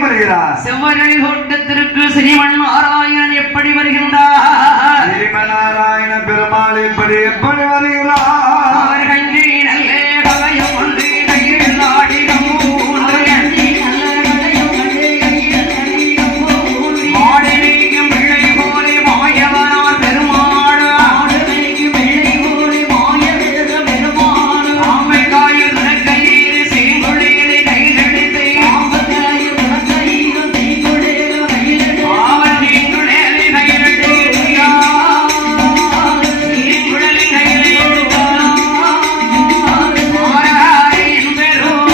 வருகிறார். செவ்வரளி தோட்டத்திற்கு ஸ்ரீமன் நாராயணன் எப்படி வருகின்றார்? நாராயண பெருமாள் எப்படி வருகிறார்? அவர் கஞ்சி நல்ல கவயம் ஒன்று கையில் நாடிடம் மாடனைக்கும் பிள்ளை போலே மாயவனார் பெருமாள் ஆமைக்காயில் கையில் சீங்குழிகளை கையெடுத்து அவன் நீங்குழலை கையெடுத்து சீங்குழலை கையெடுத்து மாறாரின் பெருமாள்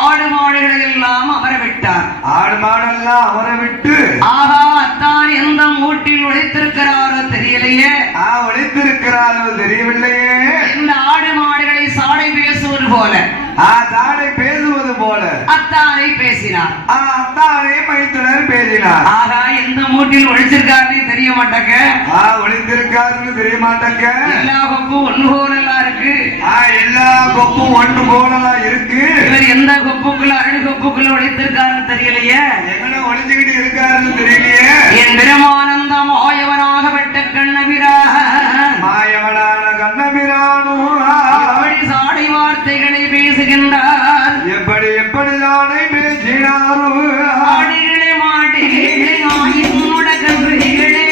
ஆடு மாடுகளை எல்லாம் அவரை விட்டார். ஆடு மாடெல்லாம் அவரை விட்டு ஆகா அத்தான் எந்த மூட்டில் உழைத்திருக்கிறாரோ தெரியலையே, உழைத்திருக்கிறாரோ தெரியவில்லையே. இந்த ஆடு மாடுகளை சாடை பேசுவது போல தாடை பேசுவது போல அத்தானை பேசினார். அத்தானே மைத்துனர் பேசினார். ஆகா எந்த மூட்டில் உழைச்சிருக்காருன்னு தெரிய மாட்டாங்க, ஒழித்திருக்காருன்னு தெரிய மாட்டாங்க. எல்லா கொப்பும் ஒன்று போலலாம் இருக்கு, எல்லா கொப்பும் ஒன்று போலலாம் இருக்கு. இவர் எந்த கொப்புக்குள்ள அரணி கொப்புக்குள்ள உழைத்திருக்காருன்னு தெரியலையே, எங்களை ஒழிச்சுக்கிட்டு இருக்காருன்னு தெரியலையே. என் பிரமானந்த மாயவனாக விட்ட கண்ணபிரா மாயவனான கண்ணபிரானும் எப்படி சாடை வார்த்தைகளை பேசுகின்றார், எப்படி தானே பேசினாரோ. ஆடுகளே மாடுகளே ஆயினோட கன்றுகளே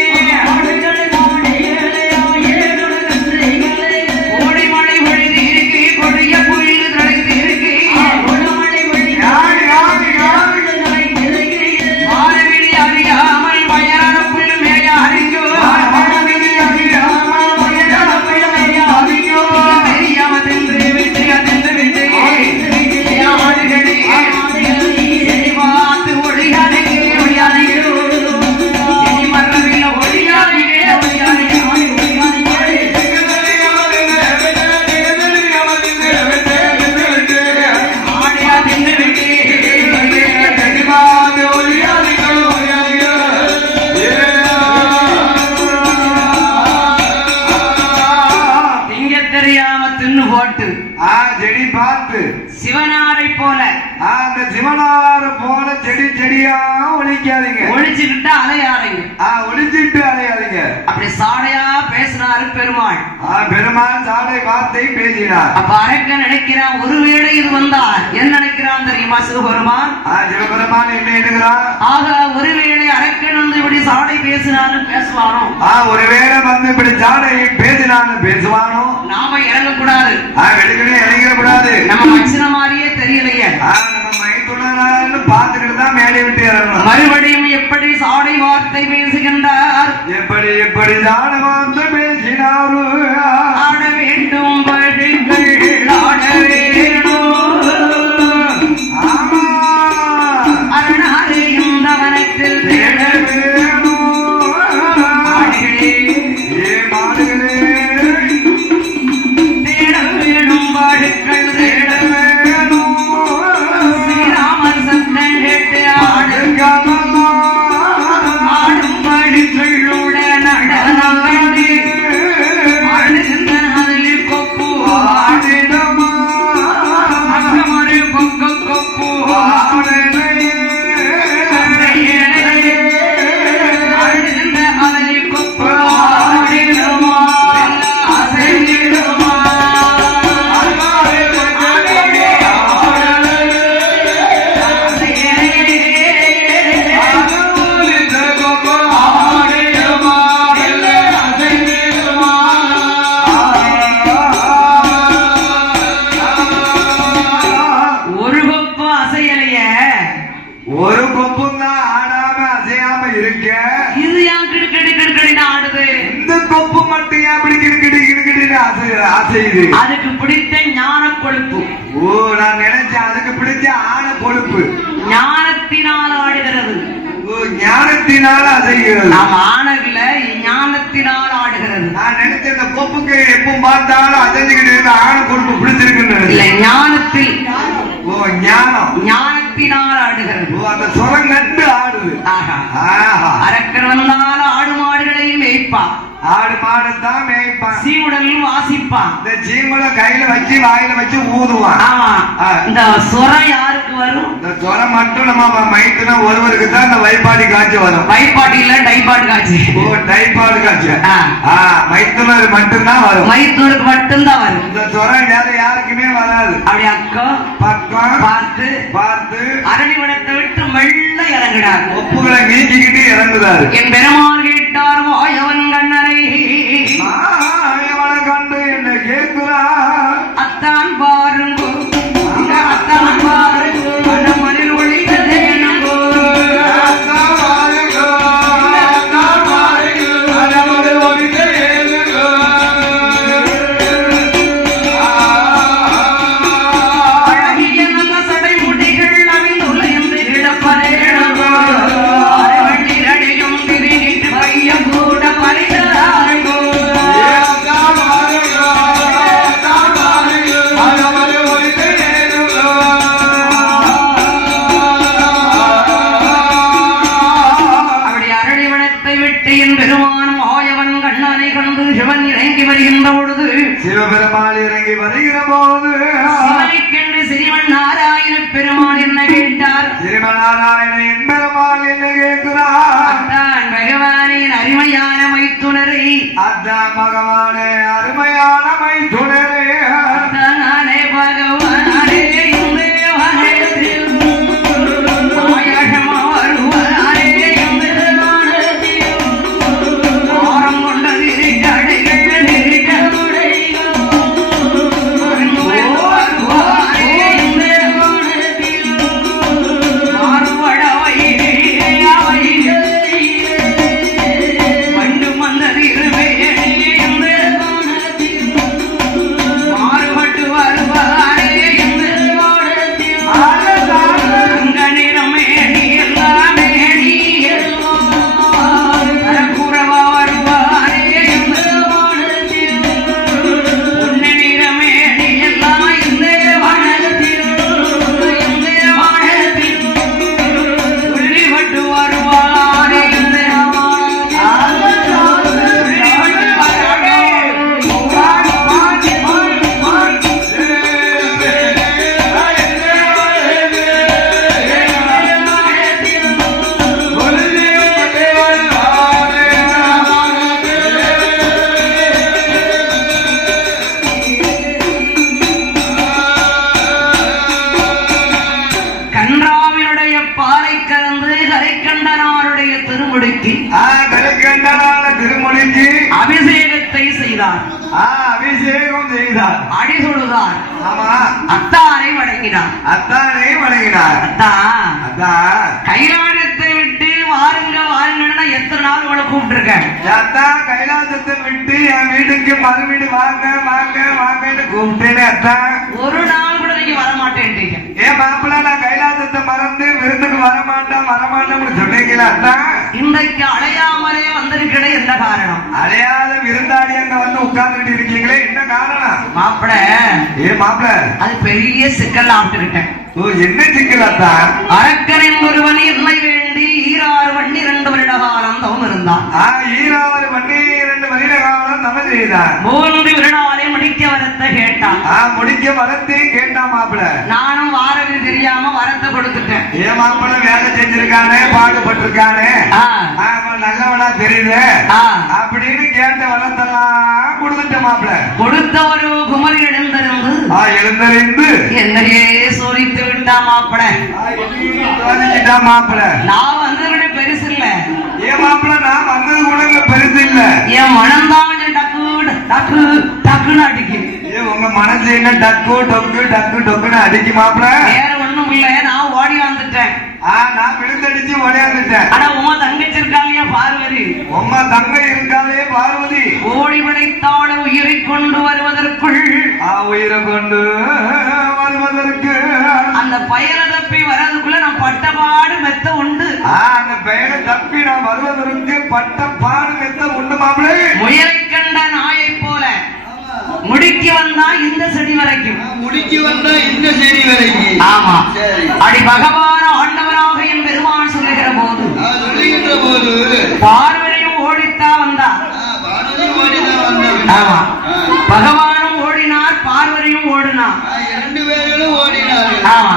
கோடைமழை பொழுது இருக்கு, கொடிய புயல் தலைத்து இருக்கு, மாறவிழி அறியாமல் பயனான புல் மேய அறிஞ்சோ தெரியாமதென்று விட்டு அதென்று விட்டு ஆடுகளே பார்த்து ஒழியாதே ஒழியாதீரோ மரபில் ஒழியாதீரே ஒழியாதீரே ஆடியா தின்னு விட்டு திங்க தெரியாம தின்னு போட்டு செடி பார்த்து சிவனாரை போல அந்த சிவனாறு போல செடி செடியா ஒழிக்காதீங்க, ஒழிச்சுக்கிட்டு அலையாதீங்க, ஒழிச்சிட்டு அலையாதீங்க. அப்படி சாடையா பேசினாரு பெருமாள். பெருமாள் சாடை வார்த்தை பேசினார். அப்ப அரக்க நினைக்கிறான், ஒருவேளை இது வந்தா என்ன நினைக்கிறான் தெரியுமா சிவபெருமான்? சிவபெருமான் என்ன எடுக்கிறான்? ஆக ஒருவேளை அரக்கன் வந்து இப்படி சாடை பேசினாலும் பேசுவானோ, ஒருவேளை வந்து இப்படி சாடை பேசினாலும் பேசுவானோ, நாம இறங்கக்கூடாது, வெளுக்கனே இறங்கிடக்கூடாது. நம்ம மனுஷன மாதிரியே தெரியலையே, நம்ம மைத்துணரான்னு பார்த்துக்கிட்டு தான் மேலே விட்டு இறங்கணும். மறுபடியும் எப்படி சாடை வார்த்தை பேசுகின்றார், எப்படி சாடை வார்த்தை பேசினாரு. ஆட வேண்டும் படுகள் ஆட வேணும் அரணாறு இந்த வனத்தில் தேட வேணும் பாடுகள் தேட வேணும் ஸ்ரீராமன் சத்தம் கேட்டு ஆடும் பாடுகளுடன் நடனம் இருக்குது? அதுக்கு பிடித்த ஞான கொழுப்பு. ஓ, நான் நினைச்சேன் அதுக்கு பிடிச்ச ஆன கொழுப்பு. ஞானத்தினால் ஆடுகிறது. ஓ, ஞானத்தினால அசைகிறது. ஆனதுல ஞானத்தினால் ஆடுகிறது. நான் நினைச்சேன் இந்த கொப்புக்கு எப்ப பார்த்தாலும் அசைஞ்சுக்கிட்டு இருக்க ஆன கொழுப்பு பிடிச்சிருக்குன்னு. இல்ல, ஞானத்தில். ஓ, ஞானம் ஞானத்தினால் ஆடுகிறது. ஓ, அந்த சுரம் கண்டு ஆடுது. ஆஹா. ஆஹா. அரக்கன் வந்தால் ஆடு மாடுகளையும் மேய்ப்பான். ஆடு மாடுதான் மேய்ப்பான். சீவுடல் வாசிப்பான். இந்த சீமல கையில வச்சு வாயில வச்சு ஊதுவான். ஆமா. இந்த சுரம் யாருக்கு வரும்? இந்த சுரம் மட்டும் நம்ம மைத்துனா ஒருவருக்கு தான் இந்த வைப்பாடி காட்சி வரும். வைப்பாடி இல்ல, டைபாடு காட்சி. ஓ, டைபாடு காட்சி. மைத்துனர் மட்டும்தான் வரும். மைத்தூருக்கு மட்டும்தான் வரும். இந்த சுரம் வேற யாருக்குமே வராது. அப்படி அக்கம் பக்கம் பார்த்து பார்த்து அரணிவனத்தை விட்டு மெல்ல இறங்கினார். ஒப்புகளை நீக்கிக்கிட்டு இறங்குறாரு. என் பெருமான் கேட்டார் வாயவன் கண்ணரை. அவனை கண்டு என்ன கேட்கிறா? அத்தான் பாருங்க, அத்தான் பாருங்க, மனமனில் ஒளிந்ததே நம்போ. அழகிய நல்ல சடை முடிகள் அணிந்துள்ள என்று இழப்பதே நம்போ. அரவண்ணில் அடியும் திரிகிட்டு பையம் கூட பறிந்தாரோ. அப்படி அரணிவனத்தை விட்டு என் பெருமான் ஆயவன் கண்ணனை கண்டு சிவன் இறங்கி வருகின்ற பொழுது, சிவபெருமாள் இறங்கி வருகிற போது சிவனுக்கென்று சிறிவன் நாராயண பெருமான் என்ன கேட்டார்? சிறுமநாராயண என் பெருமாள் என்ன கேட்கிறார்? அத்தான் பகவானின் அருமையான மைத்துணரை, அதான் பகவானே அருமையான மைத்துனரே, அத்தானே பகவானே இந்த வனத்தில் ஆயகமா வருவாரே இந்த வானத்தில் ஆரம் கொண்டது கடைகள் இருக்கமுடையோ வருவாரே இந்த வானத்தில் மாறுபடவையிலே அவைகளே மண்டு மந்ததிருவே இந்த வானத்தில் மாறுபட்டு வருவாரே இந்த வானத்தில் அங்க நிறமேடி எல்லாமே குறவா வருவாரே இந்த வானத்தில் பொன்ன நிறமேடி எல்லாம் இந்த வானத்தில் இந்த வானத்தில் உள்ளிப்பட்டு வருவாரே இந்த கன்றாவினுடைய பாலை கலந்து கரைக்கண்டனாருடைய திருமுடிக்கு கலைக்கண்டனான திருமொழிக்கு அபிஷேகத்தை செய்தார். அபிஷேகம் செய்தார். அடி தொழுதார். ஆமா, அத்தாரை வணங்கினார். அத்தானே வணங்கினார். அத்தான் அதான் கைலாயத்தை விட்டு வாருங்க வாருங்கன்னா எத்தனை நாள் உங்களை கூப்பிட்டுருக்கேன்? அத்தான் கைலாசத்தை விட்டு என் வீட்டுக்கு மறுவீடு வாங்க வாங்க வாங்கன்னு கூப்பிட்டேனே. அத்தான் ஒரு நாள் கூட நீங்க வரமாட்டேன்றீங்க. ஏன் மாப்பிள்ள நான் கைலாசத்தை மறந்து விருந்துக்கு வரமாட்டேன்னு சொன்னீங்களா? அத்தான் இன்றைக்கு அலையாமலே வந்திருக்கிற என்ன காரணம்? அலையாத விருந்தாளி அங்க வந்து உட்கார்ந்துட்டு இருக்கீங்களே, என்ன காரணம்? மாப்பிள, ஏன் மாப்பிள்ள அது பெரிய சிக்கல் ஆகிட்டேன். ஓ, என்ன சிக்கல்? அத்தான் அரக்கனின் ஒருவன் என்னை வேண்டி 12 வருட காலம் தவம் இருந்தான். ஈராவது வண்டி 2 வருட காலம் நம்ம செய்தான். 3 வருடாலே முடிக்க வரத்தை கேட்டான். முடிக்க வரத்தே கேட்டான் மாப்பிள்ள. நானும் வாரது தெரியாம வரத்தை கொடுத்துட்டேன். ஏன் மாப்பிள்ள வேலை செஞ்சிருக்கானே, பாடுபட்டிருக்கானே, நல்லவனா தெரியுது அப்படின்னு கேட்ட வரத்தெல்லாம் கொடுத்துட்ட மாப்பிள்ள. கொடுத்த ஒரு குமரி எழுந்திருந்து என்னையே சோதித்து விட்டா மாப்பிள. மாப்பிள்ள நான் வந்தது பெருசு இல்ல. ஏன் மாப்பிள்ள நான் வந்தது கூட பெருசு இல்ல. என் மனம்தான் கொஞ்சம் டக்கு டக்கு டக்குன்னு அடிக்குது. உங்க மனசு என்ன டக்கு டொக்கு டக்கு டொக்குன்னு அடிக்கு மாப்பிள்ள? வேற ஒண்ணும் ஒண்ணும் இல்ல, நான் ஓடி வந்துட்டேன். நான் விழுந்தடிச்சு ஓடியாந்துட்டேன். ஆனா உமா தங்கச்சி இருக்காங்க பார்வதி. உமா தங்கை இருக்காளே பார்வதி. ஓடி படைத்தாட உயிரை கொண்டு வருவதற்குள் உயிரை கொண்டு வருவதற்கு அந்த பயனை தப்பி வர்றதுக்குள்ள நான் பட்டபாடு மெத்த உண்டு. அந்த பயனை தப்பி நான் வருவதற்கு பட்ட பாடு மெத்த உண்டு மாப்பிளை. முயலை கண்ட நாயை போல முடிக்கு வந்தா இந்த செடி வரைக்கும், முடிக்கு வந்தா இந்த செடி வரைக்கும். ஆமா அடி பகவான ஆண்டவராக என் பெருமான் சொல்லுகிற போது சொல்லுகின்ற போது பார்வனையும் ஓடித்தா வந்தா. ஆமா பகவானும் ஓடினார், பார்வனையும் ஓடினார். 2 பேரும் ஓடினார்கள். ஆமா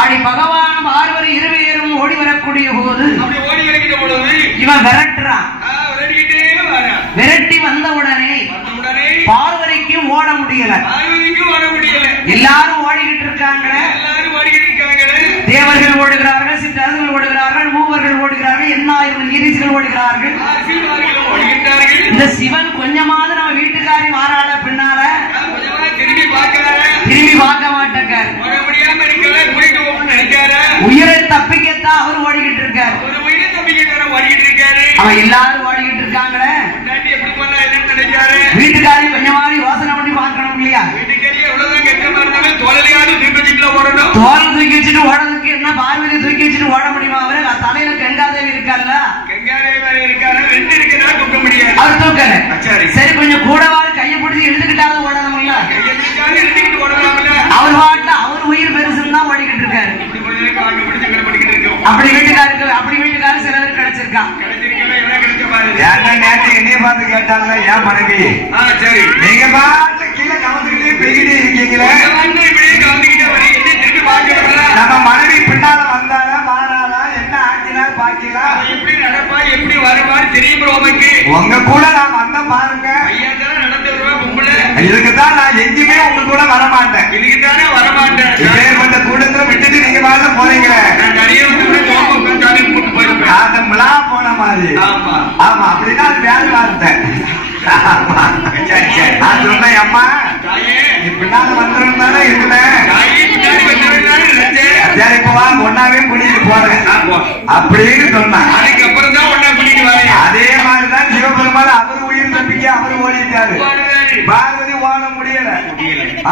அடி பகவான் பார்வரி இருவேரும் ஓடி வரக்கூடிய போது ஓடி வருகிற பொழுது இவன் விரட்டுறான். விரட்டி வந்த உடனே பார்வதிக்கு ஓட முடியல. எல்லாரும் ஓடிக்கிட்டு இருக்காங்க. தேவர்கள் ஓடுகிறார்கள், சிற்றர்கள் ஓடுகிறார்கள், மூவர்கள் ஓடுகிறார்கள், எண்ணாயிரம் நீரிசிகள் ஓடுகிறார்கள். இந்த சிவன் கொஞ்சமாவது நம்ம வீட்டுக்காரி வாராட பின்னால திரும்பி பார்க்க மாட்டேக்காரு. உயிரை தப்பிக்கத்தான் அவர் ஓடிக்கிட்டு இருக்காரு. அவன் எல்லாரும் ஓடிக்கிட்டு இருக்காங்களே, வீட்டுக்காரி கொஞ்சமாவது யோசனை பண்ணி பார்க்கணும் இல்லையா? தோல் தூக்கி வச்சுட்டு ஓடுறதுக்கு என்ன பார்வதி தூக்கி வச்சுட்டு ஓட முடியுமா? அவரு தலையில கங்காதேவி இருக்காருல்ல, அவர் தூக்கல. சரி கொஞ்சம் கூடவாறு கையை பிடிச்சி எடுத்துக்கிட்டாவது ஓடணும்ல. அவர் வாட்டில அவர் உயிர் பெருசுன்னு தான் ஓடிக்கிட்டு இருக்காரு. அப்படி வீட்டுக்காரு சில பேர் கிடைச்சிருக்கான். நேற்று என்னைய பார்த்து கேட்டாங்க, ஏன் மனைவி நீங்க பார்த்து கீழே கவர்ந்துக்கிட்டே பெய்கிட்டே இருக்கீங்களே, நம்ம மனைவி பின்னால வந்தாலா மாறாளா, என்ன ஆக்கினா பாக்கிலா, எப்படி நடப்பா எப்படி வருவா தெரியும். உங்க கூட நான் வந்த பாருங்க, இதுக்குதான் நான் எங்கேயுமே உங்க கூட வரமாட்டேன். இதுக்குதானே வரமாட்டேன். இதேபட்ட கூட்டத்துல விட்டுட்டு நீங்க வாழ போறீங்களே, மிளா போன மாதிரி. ஆமா அப்படின்னா அது வேலை வார்த்தை. நான் சொன்னேன், அம்மா நீ பின்னால வந்துருந்தானே இருந்தேன், சரி இப்ப வா ஒன்னாவே கூட்டிட்டு போறேன் அப்படின்னு சொன்னான். அதுக்கப்புறம் தான் ஒன்னா கூட்டிட்டு வரேன். அதே மாதிரிதான் சிவபெருமான் அவர் உயிர் தப்பிக்க அவர் ஓடிட்டாரு. பார்வதி ஓட முடியல.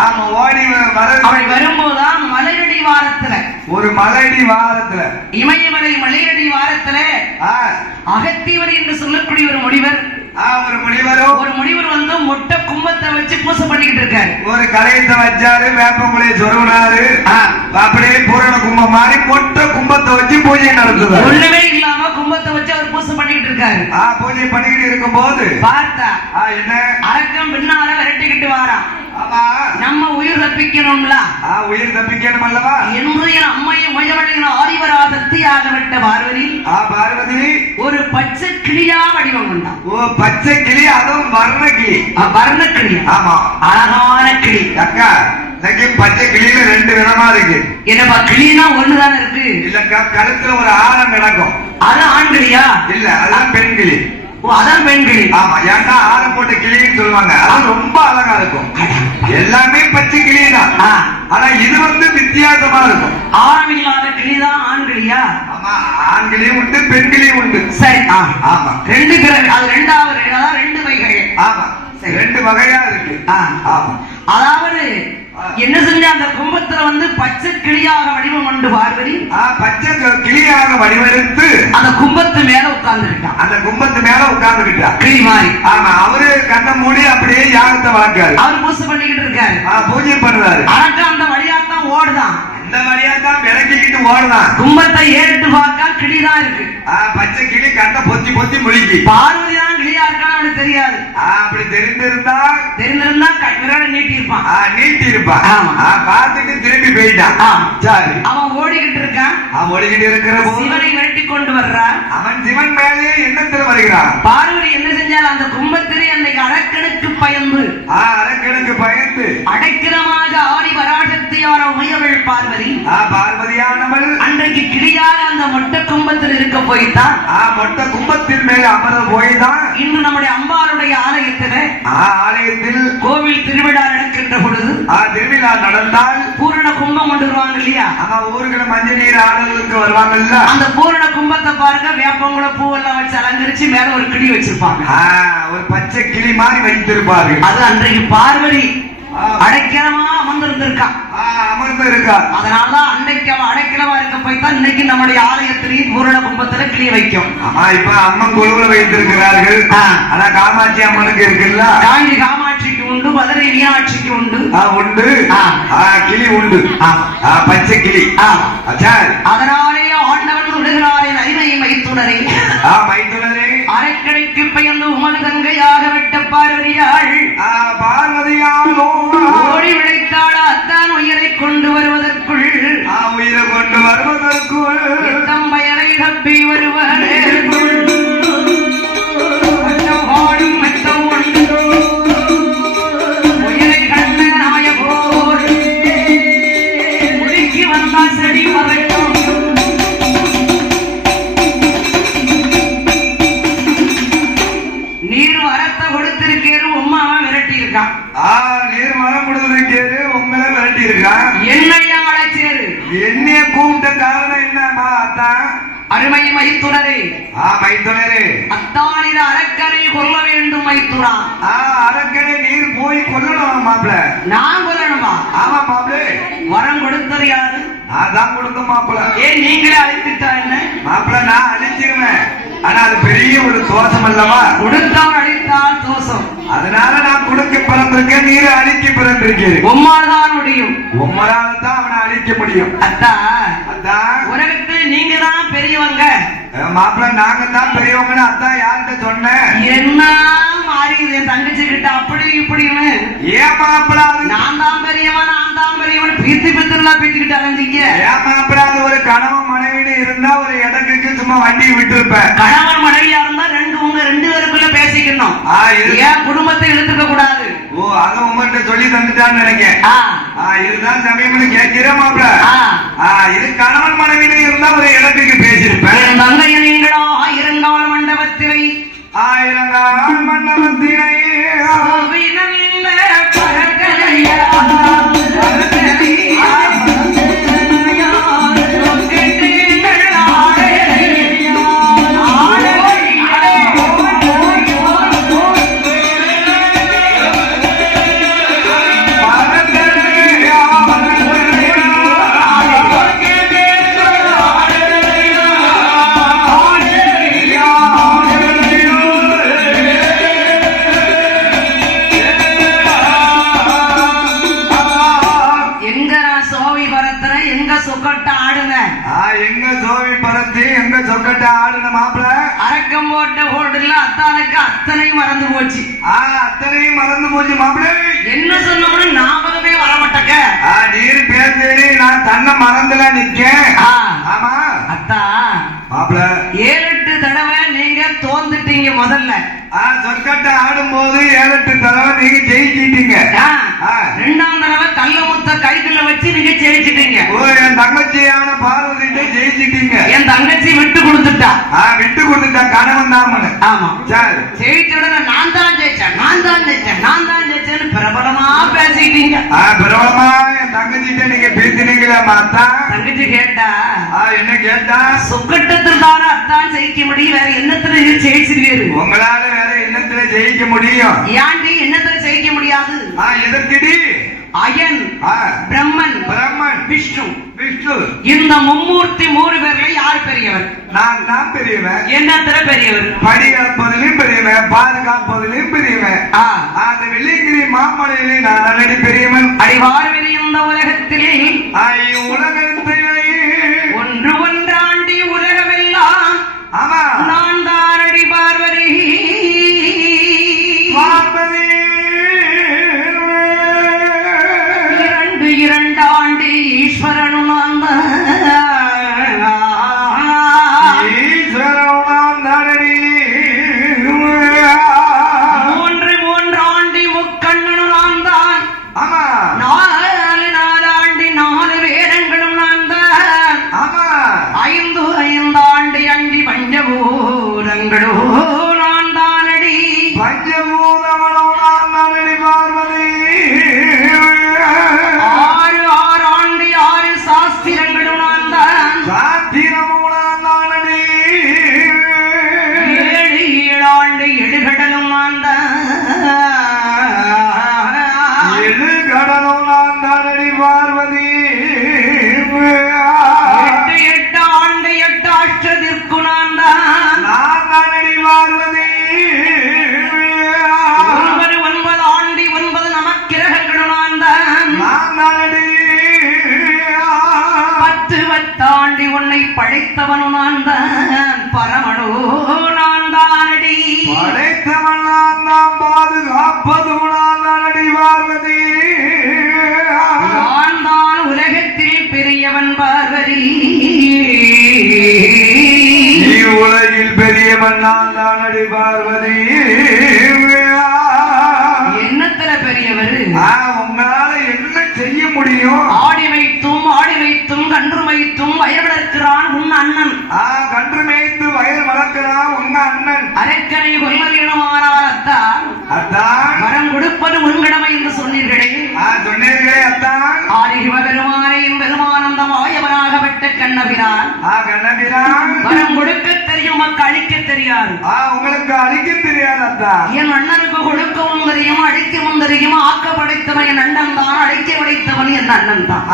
ஆமா ஓடி அப்படி வரும்போதுதான் மலையடி வாரத்துல, ஒரு மலையடி வாரத்துல, இமயமலை மலையடி வாரத்துல அகத்தியவர் என்று சொல்லக்கூடிய ஒரு முனிவர், ஒரு முனிவர் வந்து மொட்டை கும்பத்தை வச்சு பூசை பண்ணிக்கிட்டு இருக்காரு. ஒரு கரையத்தை வச்சாரு, வேப்பங்குலையை சொருவினாரு, அப்படியே பூரண கும்பம் மாதிரி மொட்டை கும்பத்தை வச்சு பூஜை நடத்துவார். ஒண்ணுமே இல்லாம கும்பத்தை வச்சு அவர் பூசை பண்ணிக்கிட்டு இருக்காரு. பூஜை பண்ணிக்கிட்டு இருக்கும் போது பார்த்தா என்ன அரக்கம் பின்னால விரட்டிக்கிட்டு வாரான். நம்ம உயிர் தப்பிக்கணும்ல, உயிர் தப்பிக்கணும் அல்லவா என்று என் அம்மையும் முயவழியின் ஆதிவரா சக்தியாக விட்ட பார்வதி, பார்வதி ஒரு பச்சை கிளியா வடிவம் கொண்டான். ஓ பச்சை கிளி, அதுவும் வர்ண கிளி. வர்ண கிளி, ஆமா அழகான கிளி. அக்கா பச்சை கிளியில 2 விதமா இருக்கு. என்னப்பா கிளினா ஒண்ணுதானே இருக்கு? இல்லக்கா கழுத்துல ஒரு ஆரம் கிடக்கும், அது ஆண் கிளியா? இல்ல அதுதான் பெண் கிளி. அதான் பெண் கிளி. ஆமா ஏன்னா ஆரம் போட்ட கிளின்னு சொல்லுவாங்க. அது ரொம்ப அழகா இருக்கும். எல்லாமே பச்சை கிளி தான், ஆனா இது வந்து வித்தியாசமா இருக்கும். ஆரம் இல்லாத கிளிதான் ஆண் கிளியா? ஆமா ஆண் கிளியும் உண்டு பெண் கிளியும் உண்டு. சரி ஆமா 2 கிரகம், அது 2 வகைகள். ஆமா 2 வகையா இருக்கு. ஆமா அதாவது என்ன செஞ்ச அந்த கும்பத்துல வந்து பச்சை கிளியாக வடிவம் கொண்டு பார்வதி பச்சை கிளியாக வடிவெடுத்து அந்த கும்பத்து மேல உட்கார்ந்துட்டான். அந்த கும்பத்து மேல உட்கார்ந்துட்டான் கிளி மாதிரி. ஆமா அவரு கண்ணை மூடி அப்படியே யாகத்தை வாக்காரு. அவர் பூஜை பண்ணிக்கிட்டு இருக்காரு, பூஜை பண்ணுவாரு. அரக்கம் அந்த வழியாத்தான் ஓடுதான், இந்த வழியாத்தான் விளக்கிக்கிட்டு ஓடுதான். கும்பத்தை ஏறிட்டு பார்க்க கிளிதான் இருக்கு. பச்சை கிளி கண்ணை பொத்தி பொத்தி முழுக்கி. பார்வதி தான் கிளியா இருக்கான்னு அவனுக்கு தெரியாது. அப்படி தெரிந்திருந்தா விரலை நீட்டி இருப்பான், நீட்டி இருப்பான். பார்த்துட்டு திரும்பி போயிட்டான். சரி அவன் ஓடிக்கிட்டு இருக்கான். அவன் ஓடிக்கிட்டு இருக்கிற சிவனை விரட்டி கொண்டு வர்றான். அவன் சிவன் மேலே எண்ணத்தில் வருகிறான். பார்வதி என்ன செஞ்சால் அந்த கும்பத்திலே அன்னைக்கு அரக்கனுக்கு பயந்து, அரக்கனுக்கு பயந்து அடைக்கிரமாக ஆடி வராசக்தியான உமையவள் பார்வதி, பார்வதியானவள் அன்றைக்கு அன்றைக்கு கிளியாக அந்த மொட்டை கும்பத்தில் இருக்க போய்தான் மொட்டை கும்பத்தின் மேல அமர போய்தான் இன்று நம்முடைய அம்பாளுடைய ஆலயத்தில் கோவில் திருவிழா நடக்கின்ற பொழுது திருவிழா நடந்தால் பூரண கும்பம் கொண்டு வருவாங்க இல்லையா? ஊருக்கு மஞ்சள் நீர் ஆடுறதுக்கு வருவாங்கல்ல. அந்த பூரண கும்பத்தை பாருங்க, வேப்பங்குள பூவெல்லாம் வச்சு அலங்கரிச்சு மேல ஒரு கிளி வச்சிருப்பாங்க. ஒரு பச்சை கிளி மாதிரி வைத்திருப்பாரு. அது அன்றைக்கு பார்வதி அடைக்கலமா அமர்ந்திருந்திருக்கா. அதனாலதான் அன்னைக்கு அவன் அடைக்கலமா இருக்க போய்தான் இன்னைக்கு நம்முடைய ஆலயத்திலேயே பூரண கும்பத்துல கிளி வைக்கும். இப்ப அம்மன் குழுவுல வைத்திருக்கிறார்கள். ஆனா காமாட்சி அம்மனுக்கு இருக்குல்ல, காஞ்சி காமாட்சிக்கு உண்டு, மதுரை மீனாட்சிக்கு உண்டு. உண்டு கிளி உண்டு, பச்சை கிளி. அதனாலே ஆண்டவன் விடுகிறாரே நைமை மைத்துனரே, மைத்துனரே அரைக்கடைக்கு பெயர்ந்து உமது தங்கையாக விட்ட பார்வதியாள் ஓடி விளைத்தாள். அத்தான் உயிரை கொண்டு வருவதற்குள் தம் வயலை தப்பி வருவதற்குள் உயிரை கண்ட நாய போர் முடுக்கி வந்தால் செடி மறைக்கும். நீர் வரத்தை கொடுத்திருக்கேரு, உம்மாவை விரட்டி இருக்கான். நீர் மரம் கொடுத்திருக்கேரு, உங்களை விரட்டி இருக்கான். என்னையா அழைச்சேரு, என்னைய கூப்பிட்ட காரணம் என்னமா? அத்தான் அருமை மைத்துனரே, மைத்துனரே அத்தானிட அரக்கரை கொல்ல வேண்டும் மைத்துனா. அரக்கரை நீர் போய் கொல்லணும் மாப்பிள. நான் கொல்லணுமா? ஆமா மாப்பிள. வரம் கொடுத்தது யாரு? அதான் கொடுக்க மாப்பிள. ஏன் நீங்களே அழைத்துட்டா என்ன மாப்பிள? நான் அழிச்சிருவேன், ஆனா அது பெரிய ஒரு தோஷம் அல்லவா? கொடுத்தவர் அழித்தால் தோஷம். அதனால நான் கொடுக்க பிறந்திருக்கேன், நீர் அழிக்க பிறந்திருக்கேன். உம்மால்தான் முடியும், உம்மளால தான் அவனை அழிக்க முடியும். அத்தா அத்தா உலகத்துல நீங்க தான் பெரியவங்க. மாப்பிள நாங்க தான் பெரியவங்கன்னு அத்தான் யார்கிட்ட சொன்னேன்? என்ன மாறியுது என் தங்கச்சி கிட்ட அப்படி இப்படின்னு. ஏன் மாப்பிள? நான் தான் பெரியவன், நான் தான் பெரியவன் பிரித்து பிரித்துலாம் பேசிக்கிட்டு அலைஞ்சிங்க. ஏன் மாப்பிள? அது ஒரு கணவன் மனைவின்னு இருந்தா ஒரு இடத்துக்கு சும்மா வண்டியை விட்டு இருப்பேன். கணவன் மனைவியா இருந்தா உங்க ரெண்டு பேருக்குள்ள பேசிக்கணும், ஏன் குடும்பத்தை இழுத்துக்க கூடாது. அத உங்கள்கிட்ட சொல்லி தந்துட்டான்னு நினைக்கிறேன். இதுதான் சமயம்னு கேட்கிறேன் மாப்பிள. இது கணவன் மனைவின்னு இருந்தா ஒரு இடத்துக்கு பேசியிருப்பேன். தங்கைய நீங்களா ஆயிரங்கால் மண்டபத்திரை, ஆயிரங்கால் மண்டபத்திரை அரக்கம் போட்ட ஹோட்டல்ல அத்தானுக்கு அத்தனையும் மறந்து போச்சு. அத்தனையும் மறந்து போச்சு மாப்பிள. என்ன சொன்ன ஞாபகமே வரமாட்டக்க. நீர் பேசு, நான் தன்னை மறந்துல நிக்கேன். ஆமா அத்தா மாப்பிள 7-8 தடவை நீங்க தோந்துட்டீங்க. முதல்ல சொற்கட்ட ஆடும் போது 7-8 தடவை நீங்க ஜெயிச்சிட்டீங்க. 2ஆம் தடவை கள்ளமுத்த கைக்குள்ள வச்சு நீங்க ஜெயிச்சிட்டீங்க. என் தங்கச்சியான பார்வதிட்ட ஜெயிச்சிட்டீங்க. என் தங்கச்சி விட்டு கொடுத்துட்டா. விட்டு கொடுத்துட்டா கணவன் தான். ஆமா சரி, ஜெயிச்ச உடனே நான் தான் ஜெயிச்சேன், நான் தான் ஜெயிச்சேன், நான் தான் ஜெயிச்சேன்னு பிரபலமா பேசிட்டீங்க. பிரபலமா என் தங்கச்சிட்ட நீங்க பேசினீங்களா மாத்தா? தங்கச்சி கேட்டா என்ன கேட்டா? சொக்கட்டத்தில் தானே அத்தான் ஜெயிக்க முடியும், வேற என்னத்துல ஜெயிச்சிருவீரு? உங்களால வேற என்னத்துல ஜெயிக்க முடியும்? ஏன்டி என்னத்துல ஜெயிக்க முடியாது? எதற்குடி? அயன், பிரம்மன், விஷ்ணு. இந்த மும்மூர்த்தி 3 பேர்ல யார் பெரியவர்? நான் தான் பெரியவன். என்னத்துல பெரியவர்? படி அளப்பதிலும் பெரியவன், பாதுகாப்பதிலும் பெரியவன். அந்த வெள்ளிங்கிரி மாமலையிலே நான் நல்லடி பெரியவன். அடிவார்வெளி இந்த உலகத்திலே உலகத்திலே ஒன்று ஒன்றாண்டி உலகமெல்லாம். ஆமா நான் தான் அடி பார்வதி. பார்வதி 2 ஆண்டு ஈஸ்வரனும் மூன்று ஆண்டி முக்கண்ணனும் நான் தான். 4 ஆண்டி 4 வேடங்கள் படைத்தவனும் நான் தான், பரமனோ நான் தானடி. படைத்தவன் நான் தான், பாதுகாப்பதும் நான் தானடி பார்வதி. நான் தான் உலகத்தில் பெரியவன் பார்வதி. நீ உலகில் பெரியவன் நான் தானடி பார்வதி. என்னத்துல பெரியவர்? உங்களால என்ன செய்ய முடியும்? ஆடி வைத்தும் கன்று வைத்தும் வயர் வளர்க்கிறான் உன் அண்ணன். கன்று மேய்த்து வயர் வளர்க்கிறான் உங்க அண்ணன். அரக்கனை கொல்ல வேணுமானால் அத்தான், அத்தான் வரம் கொடுப்பது உன்கிடமை என்று சொன்னீர்களே. சொன்னீர்களே அத்தான். ஆதி சிவபெருமானையும் பெருமானந்தமாயவனாகப்பட்ட கண்ணபிரான். கண்ணபிரான் வரம் கொடுக்க தெரியும், உமக்கு அழிக்க தெரியாது. உங்களுக்கு அழிக்க தெரியாது அத்தான். என் அண்ணனுக்கு கொடுக்கவும் தெரியும், அழிக்கவும் தெரியும். ஆக்க படைத்தவன் என் அண்ணன் தான், அழிக்க படைத்தவன் என் அண்ணன் தான்.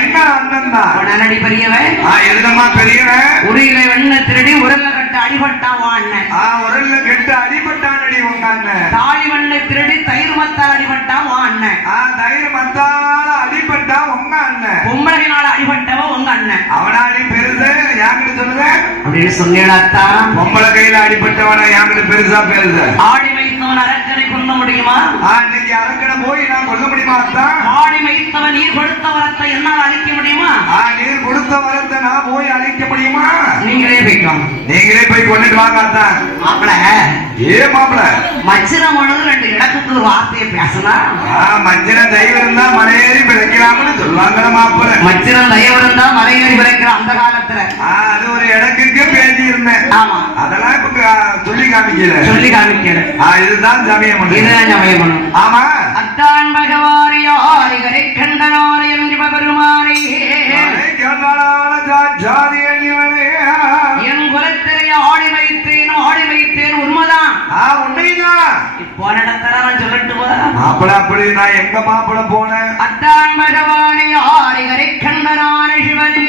எங்க அண்ணன் தான் உடனடி பெரியவன். எழுதமா பெரியவன். உரியில வெண்ண திருடி உரல்ல கட்ட அடிபட்டான் அண்ணன். உரல்ல கெட்டு அடிபட்டான் அடி உங்க அண்ணன். தாலி வண்ணை திருடி தயிர் மத்தால் அடிபட்டான் அண்ணன். தயிர் மத்தால அடிபட்டா உங்க அண்ணன். பொம்பளைனால அடிபட்டவ உங்க அண்ணன். அவனாடி பெருசு யாங்கிட்ட சொல்லுங்க அப்படின்னு சொன்னேடாத்தான். பொம்பளை கையில அடிபட்டவன யாங்கிட்ட பெருசா பெருசு. ஆடி வைத்தவன் அரக்கனை கொல்ல முடியுமா? இன்னைக்கு அரக்கனை போய் நான் கொல்ல முடியுமா அத்தான்? ஆடி வைத்தவன் நீர் கொடுத்த வரத்தை என்னால் அழிக்க முடியுமா? நீர் கொடுத்த வரத்தை நான் போய் அழிக்க முடியுமா? நீங்களே போய்க்கலாம், நீங்களே போய் கொண்டுட்டு வாங்க அத்தான். மாப்பிள மாப்பிள மச்சிரம் ஒழுது 2 இடத்துக்கு ஒரு வார்த்தையை பேசலாம். மச்சிரம் தயவு இருந்தா மலையேறி பிழைக்கலாம்னு சொல்லுவாங்க மாப்பிள. மச்சிரம் தயவு இருந்தா மலையேறி பிழைக்கிற அந்த காலத்துல அது ஒரு இடத்துக்கு பேசி இருந்தேன். ஆமா, அதெல்லாம் இப்ப சொல்லி காமிக்கல. இதுதான் சமயம், இதுதான் சமயம். ஆமா. அத்தான் பகவான் யாரி கரை கண்டனான என்று பெருமாறே என் குலத்திலே ஆடி வைத்தேன் உண்மைதான். உண்மைதான். போன இடத்துல நான் சொல்லட்டுமா? மாப்பிள அப்படி நான் எங்க மாப்பிள போனேன்? அத்தான் பகவானை ஆரி கரை கண்டனான சிவனே,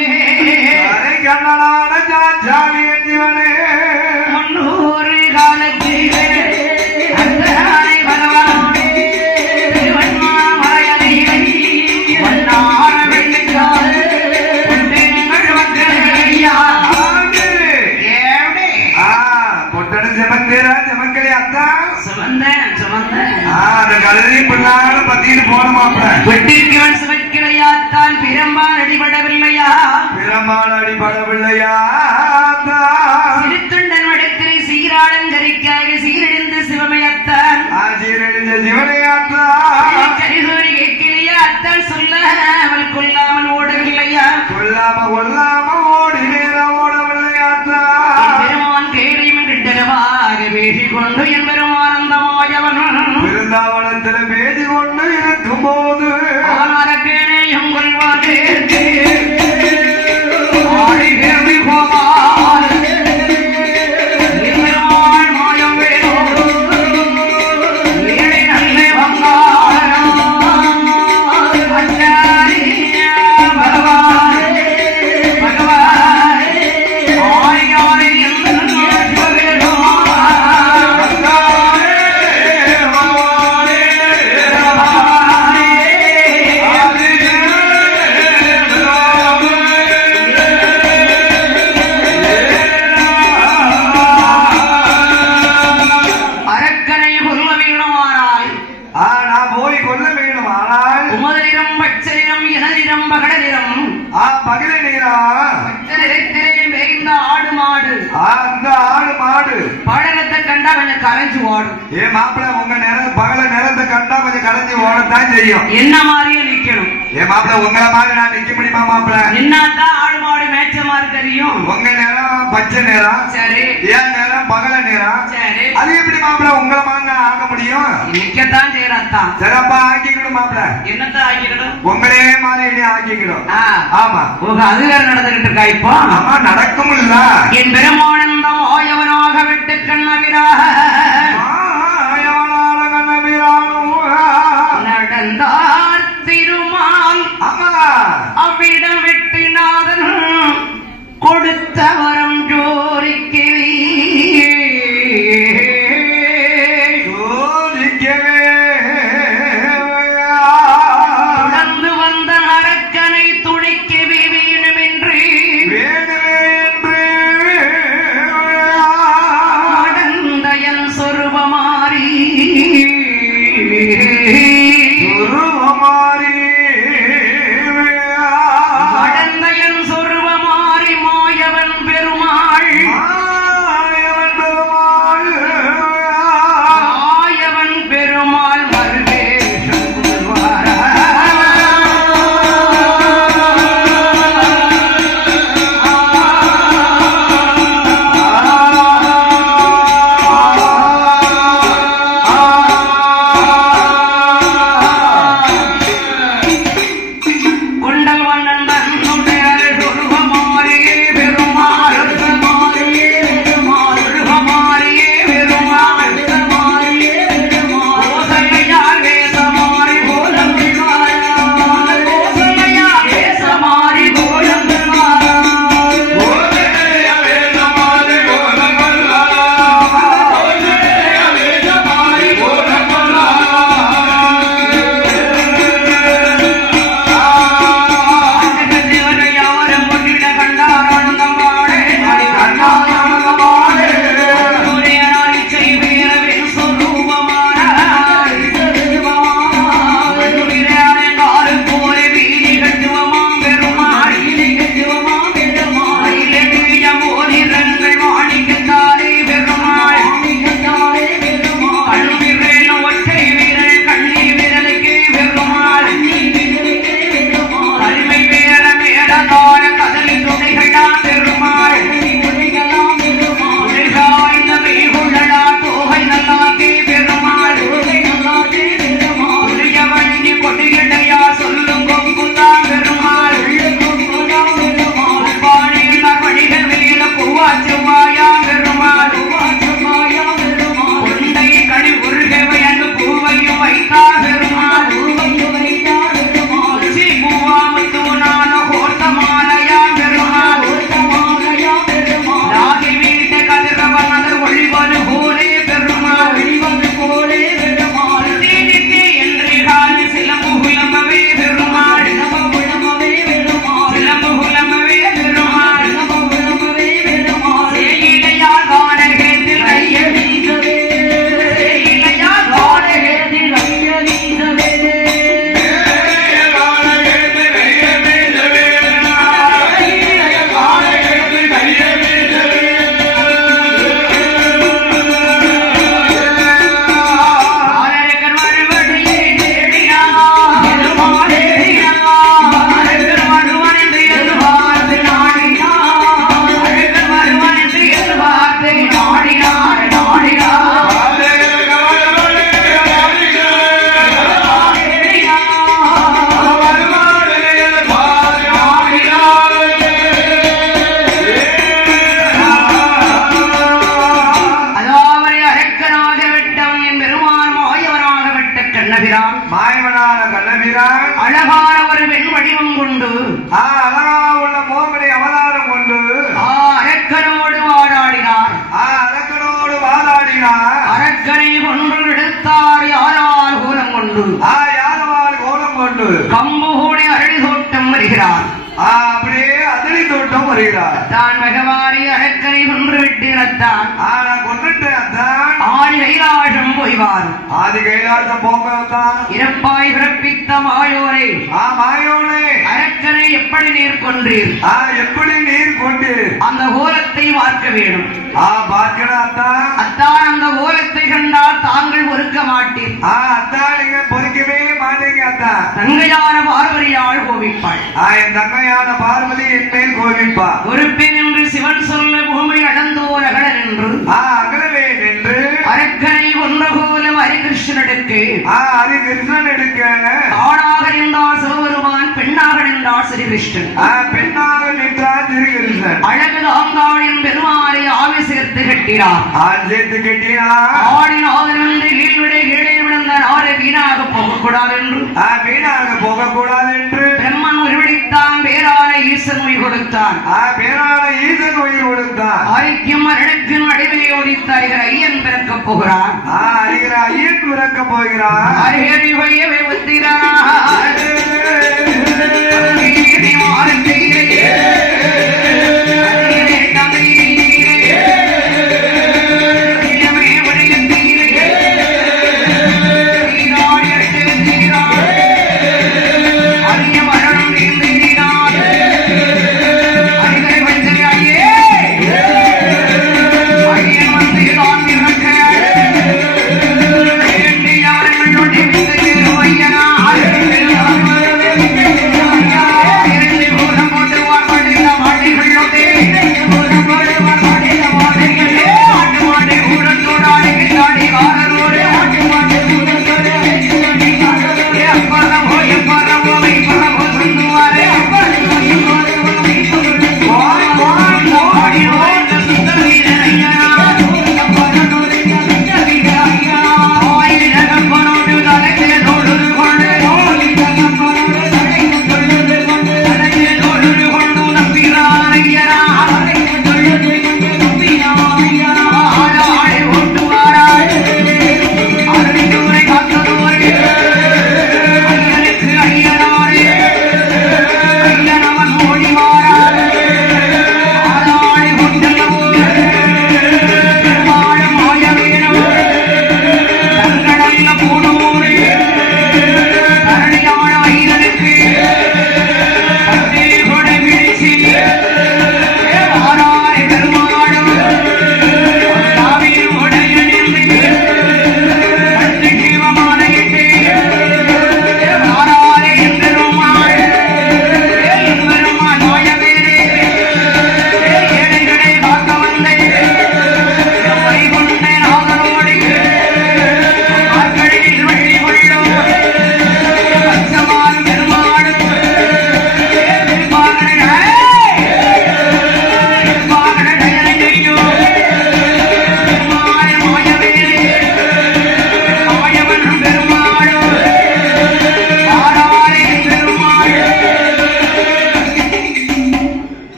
கண்ணனான ஜாதி சிவனே, 300 காலத்திலே அத்தானை பகவானே திருவண்ணாமலையடியை வண்ணார வெள்ளிக்கால் பொட்டெங்கள் மக்களையா. பொட்டடு செமந்தேரா செமக்கலை அத்தா சுமந்தேன். அந்த கழுதி பிள்ளாரு பத்திட்டு போன மாப்பிள. வெட்டிக்கவன் சுமக்கிறையா தான் பிரம்பால் அடிபடவில்லையா? பிரம்பால் அடிபடவில்லையா? சிறுத்துண்டன் வடத்திரை சீராளங்கரிக்காக சீரழிந்த சிவமையத்தான். சீரழிந்த சிவனையாத்தான். கரிசூரி கேட்கலையா அத்தான் சொல்ல அவள் கொல்லாமல் ஓடவில்லையா? கொல்லாம ஓடவில்லையாத்தான். பெருமான் கேளையும் கிட்டவாக பேசி கொண்டு என் பெருமானந்தமாயவன் பிருந்தாவனத்தில் பேசி கொண்டு இருக்கும் போது அவனரக்கேனையும் கொள்வாதே ஆடி பேசி போவார் பெருமாள் மாயம் வேணும் ஏழை நல்ல வங்காரம் அச்சாரியா பகவான் ஆரியாரை கரைஞ்சு ஓடும். மாப்பிள உங்க பகல நேரத்தை கண்டா கொஞ்சம் கரைஞ்சி ஓடத்தான் செய்யும். என்ன மாதிரியே நிக்கணும். மாப்பிள உங்களை மாதிரி நான் நிக்க முடியுமா? மாப்பிள என்னதான் ஆடு மாடு மேய்ச்ச மாதிரி தெரியும். உங்க நேரம் பச்சை நேரம், சரி. ஏன் நேரம் பகல நேரம், சரி. அது எப்படி மாப்பிள உங்களை மாதிரி நான் ஆக முடியும்? நிக்கத்தான் செய்யறத்தான். சிறப்பா ஆக்கிக்கணும் மாப்பிள. என்னத்தான் ஆக்கிக்கணும்? உங்களே மாதிரி ஆக்கிக்கணும். ஆமா, அது வேற நடந்துகிட்டு இருக்கா இப்போ? ஆமா, நடக்கும் இல்ல. என் பெருமானந்தம் ஆயவனாக விட்டு கண்ணவிரா நடந்தார் திருமால் அவ்விடம் வெட்டினாதன் கொடுத்த வரம் ஜோரிக்கவே தொடர்ந்து வந்த அரக்கனை துணிக்கவே வேணுமென்று அழகா உள்ள மோகனை அவதாரம் கொண்டு அரக்கனோடு வாடாடினார். அரக்கனோடு வாதாடினார். அரக்கனை கொன்று எடுத்தார் யாரால் கோலம் கொண்டு. யாரவால் கோலம் கொண்டு கம்பு கூடி அரளி தோட்டம் வருகிறார். அப்படியே அதிரி தோட்டம் வருகிறார். தான் மிகவாரி அரக்கனை கொன்று விட்டினத்தான் கொண்டுட்டு அத்தான் ஆதி கைலாசம் போய்வார். ஆதி கைலாசம் போகத்தான் இறப்பாய் பிறப்பித்த மாயோரை மாயோனே அரக்கனை எப்படி நீர் கொன்றீர்? எப்படி நீர் கொண்டு அந்த கோலத்தை பார்க்க வேண்டும். பார்க்கணும் அத்தான். அத்தான் அந்த கோலத்தை கண்டால் தாங்கள் பொறுக்க மாட்டீர். அத்தான் நீங்க பொறுக்கவே மாட்டீங்க அத்தான். தங்கையான பார்வதியால் கோபிப்பாள். என் தங்கையான பார்வதி என் மேல் கோபிப்பா. ஒரு பெண் என்று சிவன் சொல்ல பூமி அடந்தோர் அகலன் என்று அகலவே என்று அரக்கனை ஒன்ற கோலம் ஹரிகிருஷ்ணனுக்கு ஹரிகிருஷ்ணன் எடுக்க ஆணாக நின்றார் சிவபெருமான், பெண்ணாக நின்றார் ஸ்ரீகிருஷ்ணன். பெண்ணாக நின்றார் ஸ்ரீகிருஷ்ணன். அழகு தாங்காளின் பெருமானை ஆவி சேர்த்து கட்டினார். சேர்த்து கட்டினார். ஆடின் ஆதரந்து கீழ்விடை கீழே விழுந்த நாரை வீணாக போகக்கூடாது என்று வீணாக போகக்கூடாது என்று பிரம்மன் உருவடித்தான். பேரான ஈசன் உயிர் கொடுத்தான். பேரான ஈசன் உயிர் கொடுத்தான். ஆரிக்கும் அரணுக்கும் அடிமை ஓடித்த அறிகிற ஐயன் பிறக்கப் போகிறான். அறிகிற ஐயன் பிறக்க போகிறான். அறிகறி வையவே ஒத்திரான் ஐயா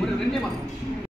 ஒரு 2